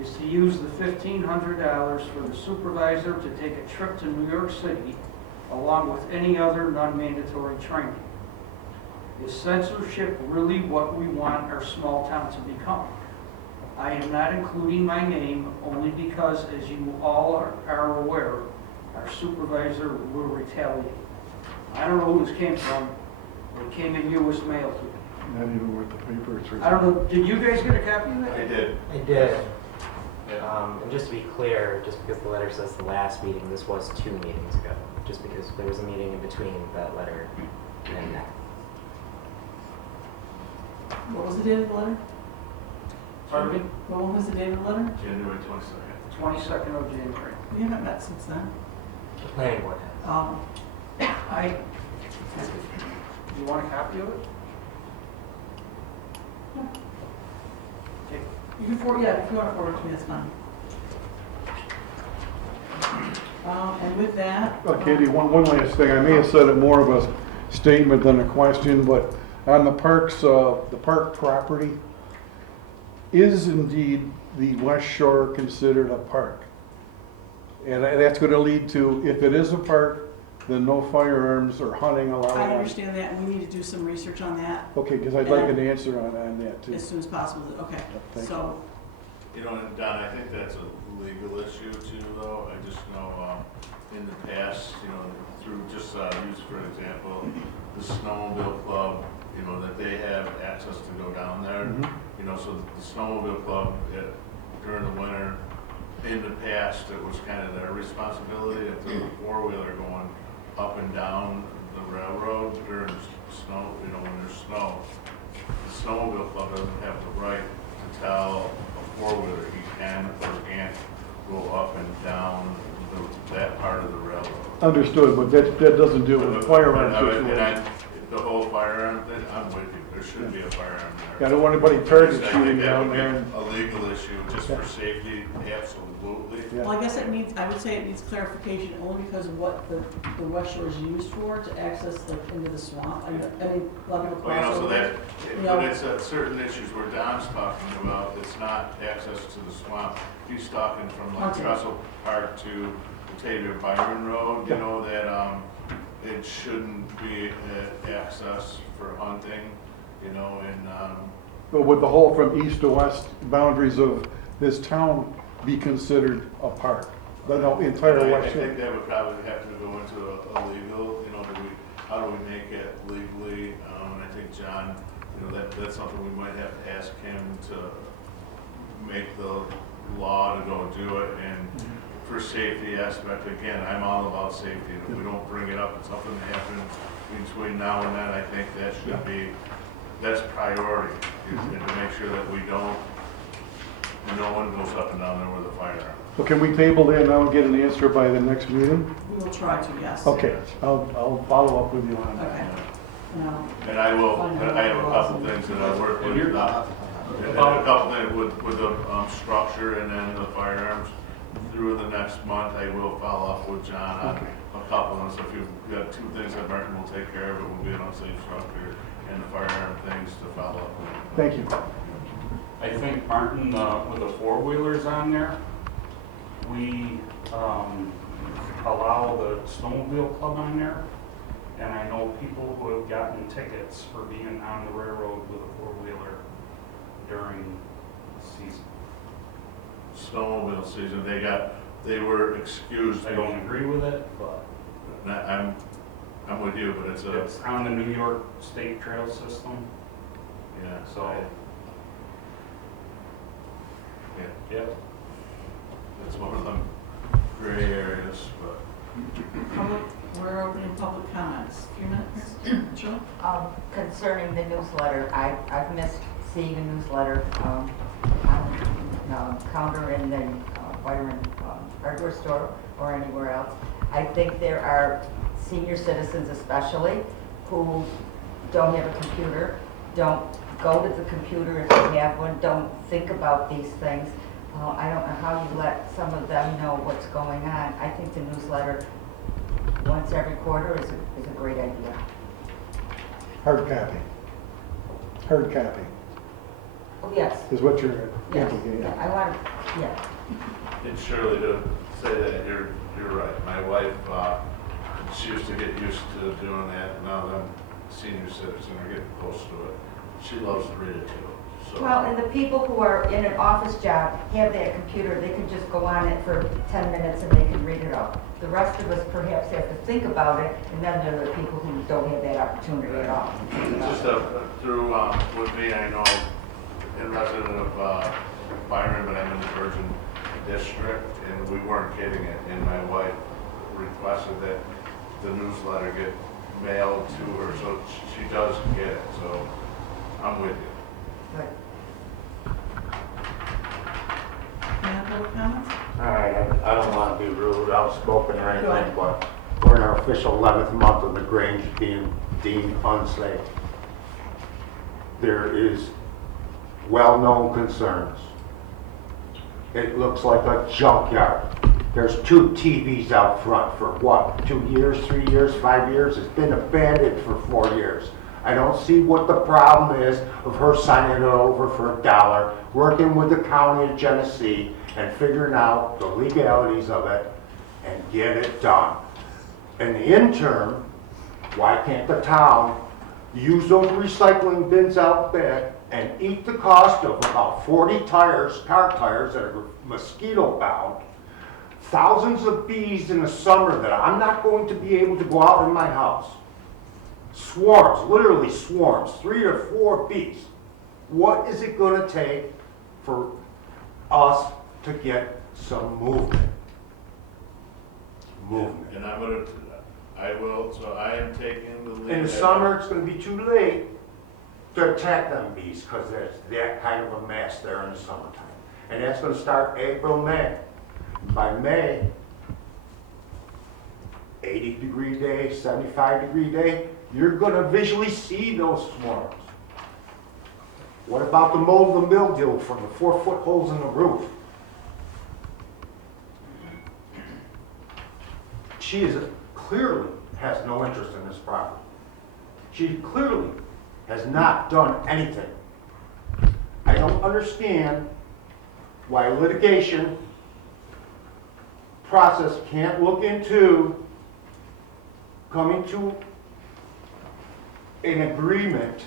is to use the $1,500 for the supervisor to take a trip to New York City, along with any other non-mandatory training. Is censorship really what we want our small town to become? I am not including my name only because, as you all are aware, our supervisor will retaliate. I don't know who this came from. It came in U.S. mail to me. Not even with the paper, it's. I don't know, did you guys get a copy of that? I did. I did. And just to be clear, just because the letter says the last meeting, this was 2 meetings ago. Just because there was a meeting in between that letter and that. What was the date of the letter? Pardon me? What was the date of the letter? January 22nd. 22nd of January. We haven't met since then. The planning board has. You want a copy of it? Okay. You can forward, if you want to forward it to me, that's fine. And with that. Katie, one last thing. I may have said it more of a statement than a question, but on the parks, the park property, is indeed the West Shore considered a park? And that's going to lead to, if it is a park, then no firearms or hunting allowed. I understand that, and we need to do some research on that Okay, because I'd like an answer on that too. as soon as possible. Okay, Thank so, Don, I think that's a legal issue too, though. I just know, in the past, you know, through just, use for example, the snowmobile club, you know, that they have access to go down there. You know, so the snowmobile club, during the winter, in the past, it was kind of their responsibility if there was a four-wheeler going up and down the railroad during snow, you know, when there's snow. The snowmobile club doesn't have the right to tell a four-wheeler he can or can't go up and down that part of the railroad. Understood, but that doesn't deal with the firearm situation. The whole firearm thing, I'm with you, there should be a firearm there. I don't want anybody target I think shooting that down would be there. and- a legal issue, just for safety, absolutely. Yeah. Well, I guess it needs, I would say it needs clarification only because of what the West Shore is used for, to access like into the swamp. I mean, a lot of people Well, you know, cross so over. that, You know- but it's certain issues where Don's talking about, it's not access to the swamp. He's talking from like Okay. Trestle Park to Batavia Byron Road, you know, that, it shouldn't be access for hunting, you know, and, But would the whole from east to west boundaries of this town be considered a park? The entire I West Shore? think that would probably have to go into a legal, you know, how do we make it legally? And I think John, you know, that's something we might have to ask him to make the law to go do it. And for safety aspect, again, I'm all about safety. If we don't bring it up, it's something that happens between now and then, I think that should be, that's priority. And to make sure that we don't, no one goes up and down there with a firearm. So can we table that now and get an answer by the next meeting? We will try to, yes. Okay, I'll follow up with you on that. Okay. Now, And I will, I have a couple things that I work with, and a couple things with the structure and then the firearms. Through the next month, I will follow up with John on a couple of them. So if you've got two things that Martin will take care of, it will be an unsafe structure and the firearm things to follow up with. Thank you. I think, Martin, with the four-wheelers on there, we allow the snowmobile club on there. And I know people who have gotten tickets for being on the railroad with a four-wheeler during the season. Snowmobile season, they were excused. I don't agree with it, but I'm with you, but it's on the New York State Trail System, yeah, so. Yeah, it's one of them gray areas, but. we're opening public comments. A few minutes. Jill? Concerning the newsletter, I've missed seeing a newsletter on counter in the Byron hardware store or anywhere else. I think there are senior citizens especially who don't have a computer, don't go to the computer if they have one, don't think about these things. I don't know how you let some of them know what's going on. I think the newsletter once every quarter is a great idea. Hard copy. Hard copy Oh, yes. is what you're Yes, thinking. yeah, I want, yeah. And Shirley, to say that, you're right. My wife, she used to get used to doing that, and now them senior citizens are getting close to it. She loves to read it too, so. Well, and the people who are in an office job have that computer, they can just go on it for 10 minutes and they can read it up. The rest of us perhaps have to think about it, and then there are the people who don't have that opportunity at all. Just through, with me, I know, a resident of Byron, but I'm in the Virgin District, and we weren't getting it, and my wife requested that the newsletter get mailed to her, so she does get it, so I'm with you. Good. Any other public comments? All right, I don't want to be rude, outspoken or Go ahead. anything, but we're in our official 11th month of the Grange being deemed unsafe. There is well-known concerns. It looks like a junkyard. There's 2 TVs out front for what, 2 years, 3 years, 5 years? It's been abandoned for 4 years. I don't see what the problem is of her signing it over for $1, working with the county of Genesee and figuring out the legalities of it and get it done. In the interim, why can't the town use those recycling bins out back and eat the cost of about 40 tires, car tires that are mosquito bound, thousands of bees in the summer that I'm not going to be able to go out in my house. Swarms, literally swarms, 3 or 4 bees. What is it gonna take for us to get some movement? Movement. And I will, so I am taking the lead. In the summer, it's gonna be too late to attack them bees, because there's that kind of a mess there in the summertime. And that's gonna start April, May. By May, 80-degree day, 75-degree day, you're gonna visually see those swarms. What about the mold and mildew from the 4-foot holes in the roof? She clearly has no interest in this property. She clearly has not done anything. I don't understand why litigation process can't look into coming to an agreement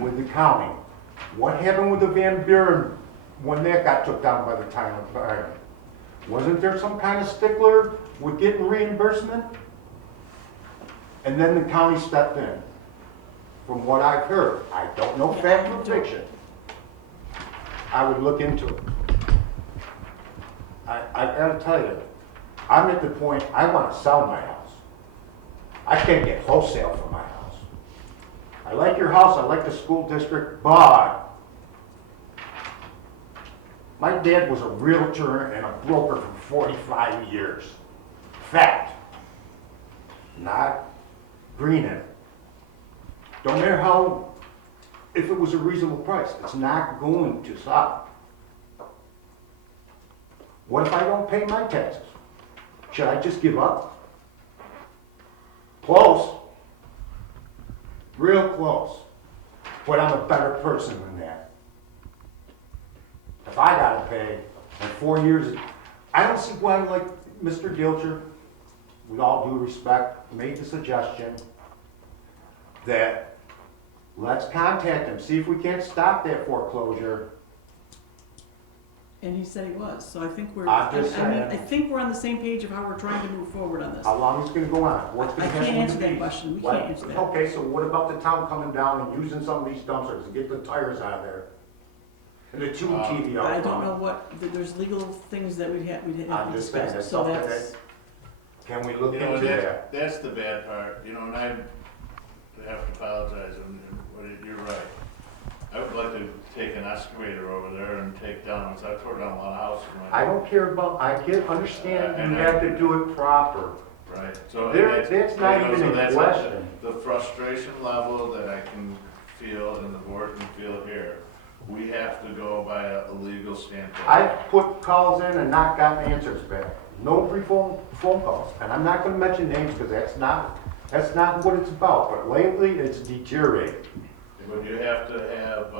with the county. What happened with the Van Buren when that got took down by the town of Byron? Wasn't there some kind of stickler with getting reimbursement? And then the county stepped in. From what I've heard, I don't know fact or fiction. I would look into it. I gotta tell you, I'm at the point, I wanna sell my house. I can't get wholesale for my house. I like your house, I like the school district, but my dad was a realtor and a broker for 45 years. Fact. Not green in it. Don't matter how, if it was a reasonable price, it's not going to stop. What if I don't pay my taxes? Should I just give up? Close. Real close. But I'm a better person than that. If I gotta pay, in 4 years, I don't see why, like Mr. Gilcher, with all due respect, made the suggestion that let's contact him, see if we can't stop that foreclosure. And he said he was, so I think we're, I'm just I mean, saying. I think we're on the same page of how we're trying to move forward on this. How long is it gonna go on? What's I gonna can't happen with answer the that bees? question. We What? can't answer that. Okay, so what about the town coming down and using some of these dumpsters to get the tires out of there? And the tube TV out I front? don't know what, there's legal things that we'd have I'm to just saying, discuss, that's so something that's, that, can we look You know, into that? that's the bad part, you know, and I have to apologize, and you're right. I would like to take an excavator over there and take down, because I tore down a lot of houses. in my I don't care about, I get, understand you have to do it proper. Right, so. That's not you know, even so a that's question. The frustration level that I can feel and the board can feel here, we have to go by a legal standpoint. I've put calls in and not gotten answers back. No phone calls. And I'm not gonna mention names because that's not what it's about. But lately, it's deteriorated. But you have to have,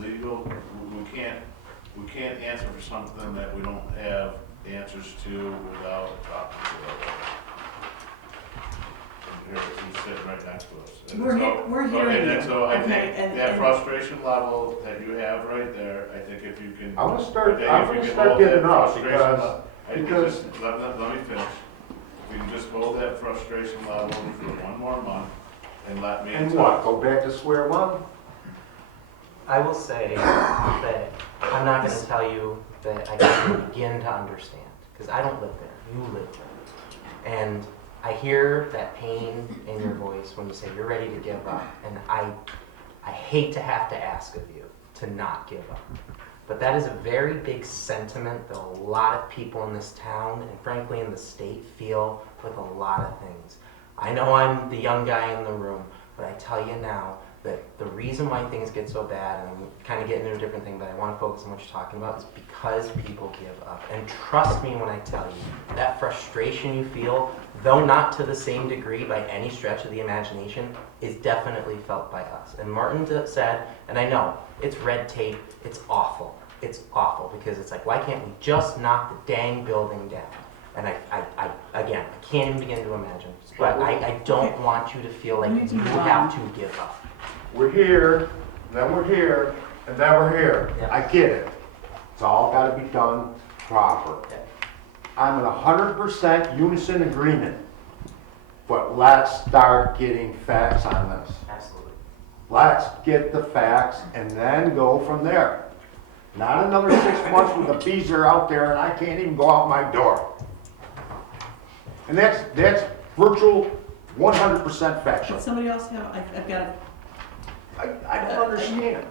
legal, we can't answer for something that we don't have answers to without talking to them. Here, he's sitting right next to us. And we're so- hearing and you. so I Okay, think and- that and- frustration level that you have right there, I think if you can. I'm gonna start I think if you can getting hold that up frustration because- le- I think because- just- let me finish. If you can just hold that frustration level for one more month and let me. And what, go back to square one? I will say that I'm not going to tell you that I can begin to understand, because I don't live there. You live there. And I hear that pain in your voice when you say you're ready to give up. And I hate to have to ask of you to not give up. But that is a very big sentiment that a lot of people in this town, and frankly in the state, feel with a lot of things. I know I'm the young guy in the room, but I tell you now that the reason why things get so bad, and I'm kind of getting into a different thing, but I want to focus on what you're talking about, is because people give up. And trust me when I tell you, that frustration you feel, though not to the same degree by any stretch of the imagination, is definitely felt by us. And Martin said, and I know, it's red tape, it's awful. It's awful because it's like, why can't we just knock the dang building down? And again, I can't even begin to imagine, but I don't want you to feel like We need to you move have on. to give up. We're here, then we're here, and then we're here. Yeah. I get it. It's all gotta be done proper. Yeah. I'm in 100% unison agreement, but let's start getting facts on this. Absolutely. Let's get the facts and then go from there. Not another 6 months when the bees are out there and I can't even go out my door. And that's virtual 100% factual. Does somebody else have, I've got it. I don't understand.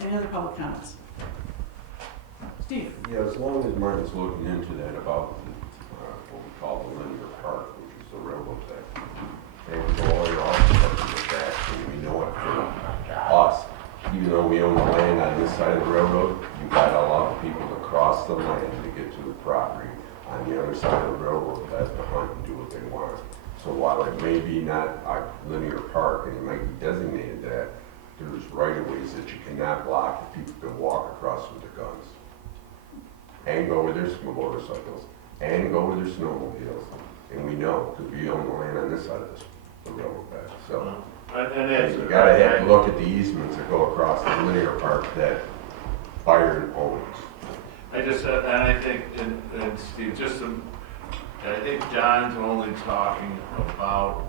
Any other public comments? Steve? Yeah, as long as Martin's looking into that about what we call the linear park, which is the railroad thing. And the lawyer also looking at that, and we know it for us. Even though we own the land on this side of the railroad, you gotta allow people to cross the land to get to the property on the other side of the railroad, that to hunt and do what they want. So while it may be not a linear park, and it might be designated that, there's right-of-ways that you cannot block that people can walk across with their guns. And go with their motorcycles, and go with their snowmobiles. And we know, because we own the land on this side of the railroad bed, so. And that's. You gotta have to look at the easements that go across the linear park that Byron owns. I just said, and I think, and Steve, I think John's only talking about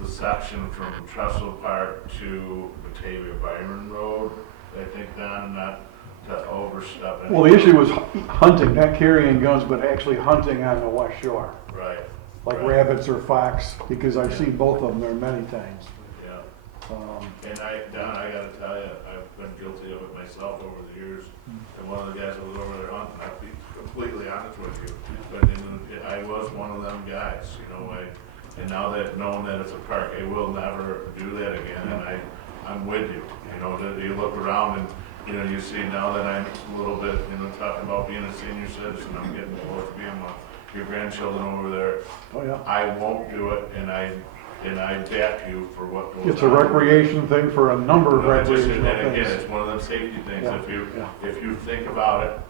the section from Trestle Park to Batavia Byron Road. I think, Don, not to overstep it. Well, the issue was hunting, not carrying guns, but actually hunting on the West Shore. Right. Like Right. rabbits or fox, because I've seen both of them there many times. Yeah. And Don, I gotta tell you, I've been guilty of it myself over the years. And one of the guys that was over there hunting, I'll be completely honest with you, but I was one of them guys, and now that, knowing that it's a park, I will never do that again, and I'm with you, that you look around and, you see now that I'm a little bit, talking about being a senior citizen, I'm getting close to being one of your grandchildren over there. Oh, yeah. I won't do it, and I back you for what goes on. It's a recreation thing for a number of And recreational again, things. it's one of them safety things, Yeah, if you think about it,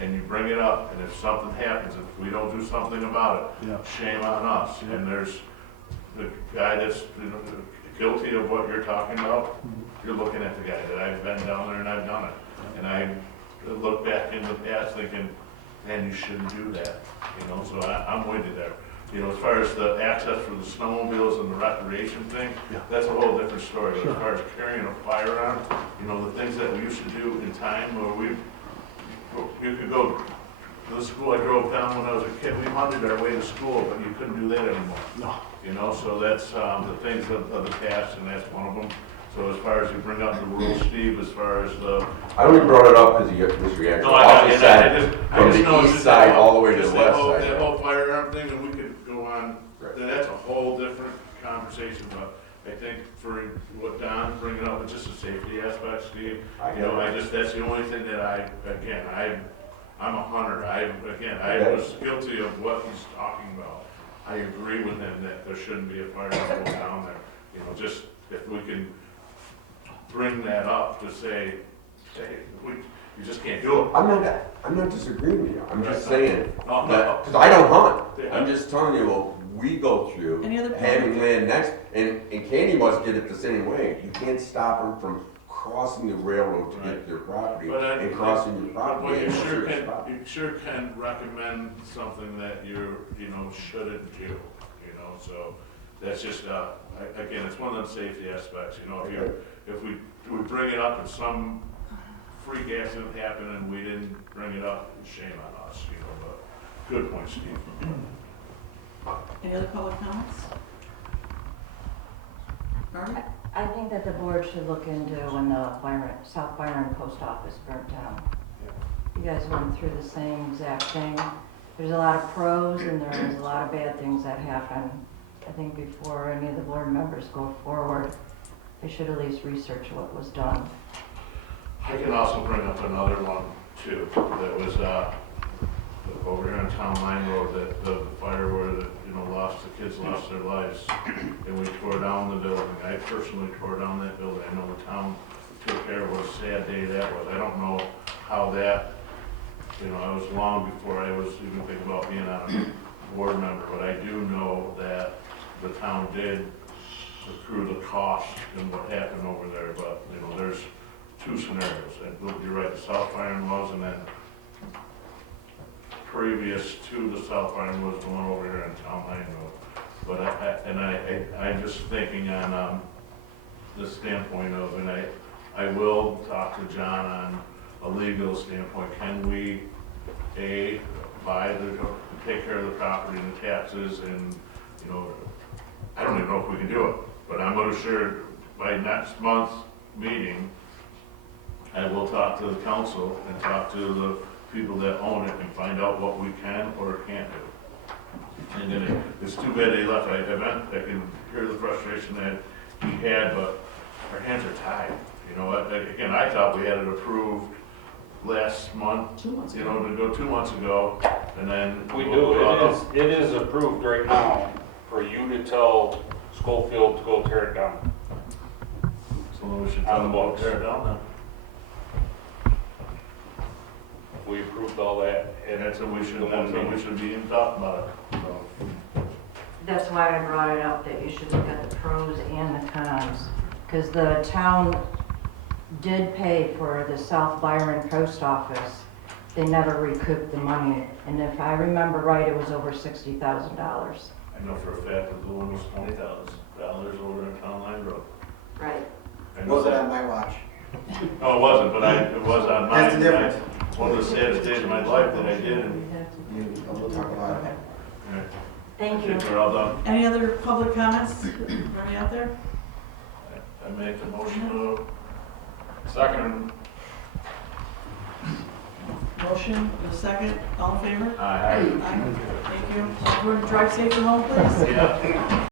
and you bring it up, and if something happens, if we don't do something about it, Yeah. shame on us. Yeah. And there's the guy that's, guilty of what you're talking about, you're looking at the guy that I've been down there and I've done it. And I look back in the past thinking, man, you shouldn't do that, so I'm with you there. As far as the access for the snowmobiles and the recreation thing, Yeah. that's a whole different story. But Sure. as far as carrying a firearm, the things that we used to do in time where you could go to the school I drove down when I was a kid, we hunted our way to school, but you couldn't do that anymore. No. So that's the things of the past, and that's one of them. So as far as you bring up the rules, Steve, as far as the. I only brought it up because you got this reaction. No, I just From know the it's east side all the way to just the that west whole- side. That whole firearm thing, and we could go on, Right. that's a whole different conversation, but I think for what Don's bringing up, it's just a safety aspect, Steve. I get it. That's the only thing that I'm a hunter, I Okay. was guilty of what he's talking about. I agree with him that there shouldn't be a firearm down there, just if we can bring that up to say, you just can't do it. I'm not disagreeing with you. I'm just saying No, that, because I don't hunt. Yeah. I'm just telling you what we go through, Any other having public- land next, and Candy must get it the same way. You can't stop them from crossing the railroad to get Right. to their property But and crossing your But property. you in a sure certain can, spot. you sure can recommend something that shouldn't do, so that's just, again, it's one of them safety aspects, if we bring it up and some freak accident happened and we didn't bring it up, shame on us, but good point, Steve. Any other public comments? Barbara? I think that the board should look into when the South Byron post office burnt down. You guys went through the same exact thing. There's a lot of pros and there's a lot of bad things that happen. I think before any of the board members go forward, they should at least research what was done. I can also bring up another one too, that was, over here on Town Line Road, that the fire where the kids lost their lives, and we tore down the building. I personally tore down that building. I know the town took care of what a sad day that was. I don't know how that You know, I was long before I was even thinking about being on a board member, but I do know that the town did accrue the cost and what happened over there, but, you know, there's two scenarios. And you're right, the South Byron was, and then previous to the South Byron was the one over here on Town Line Road. But I'm just thinking on, the standpoint of, and I will talk to John on a legal standpoint, can we, take care of the property and the taxes and, you know, I don't even know if we can do it, but I'm gonna share by next month's meeting, I will talk to the council and talk to the people that own it and find out what we can or can't do. And then it's too bad they left. I can hear the frustration that he had, but our hands are tied. You know, again, I thought we had it approved last month, 2 months you ago. know, to go 2 months ago, and then. We do, it is approved right now for you to tell Schofield to go tear it down. So we should On tell the them books. to tear it down then. We approved all that, And that's what we should be even talking about it, so. That's why I brought it up, that you should look at the pros and the cons. Because the town did pay for the South Byron post office. They never recouped the money. And if I remember right, it was over $60,000. I know for a fact that the one was $20,000 over in Town Line Road. Right. I know Wasn't that. on my watch. No, it wasn't, but it was on mine. That's the difference. One of the saddest days of my life that I did, and We'll talk about it. Okay. Thank you. we're all done. Any other public comments? Anybody out there? I make the motion to. Second. Motion, a second, all in favor? Aye. Aye. Thank you. Everyone drive safely home, please. Yeah.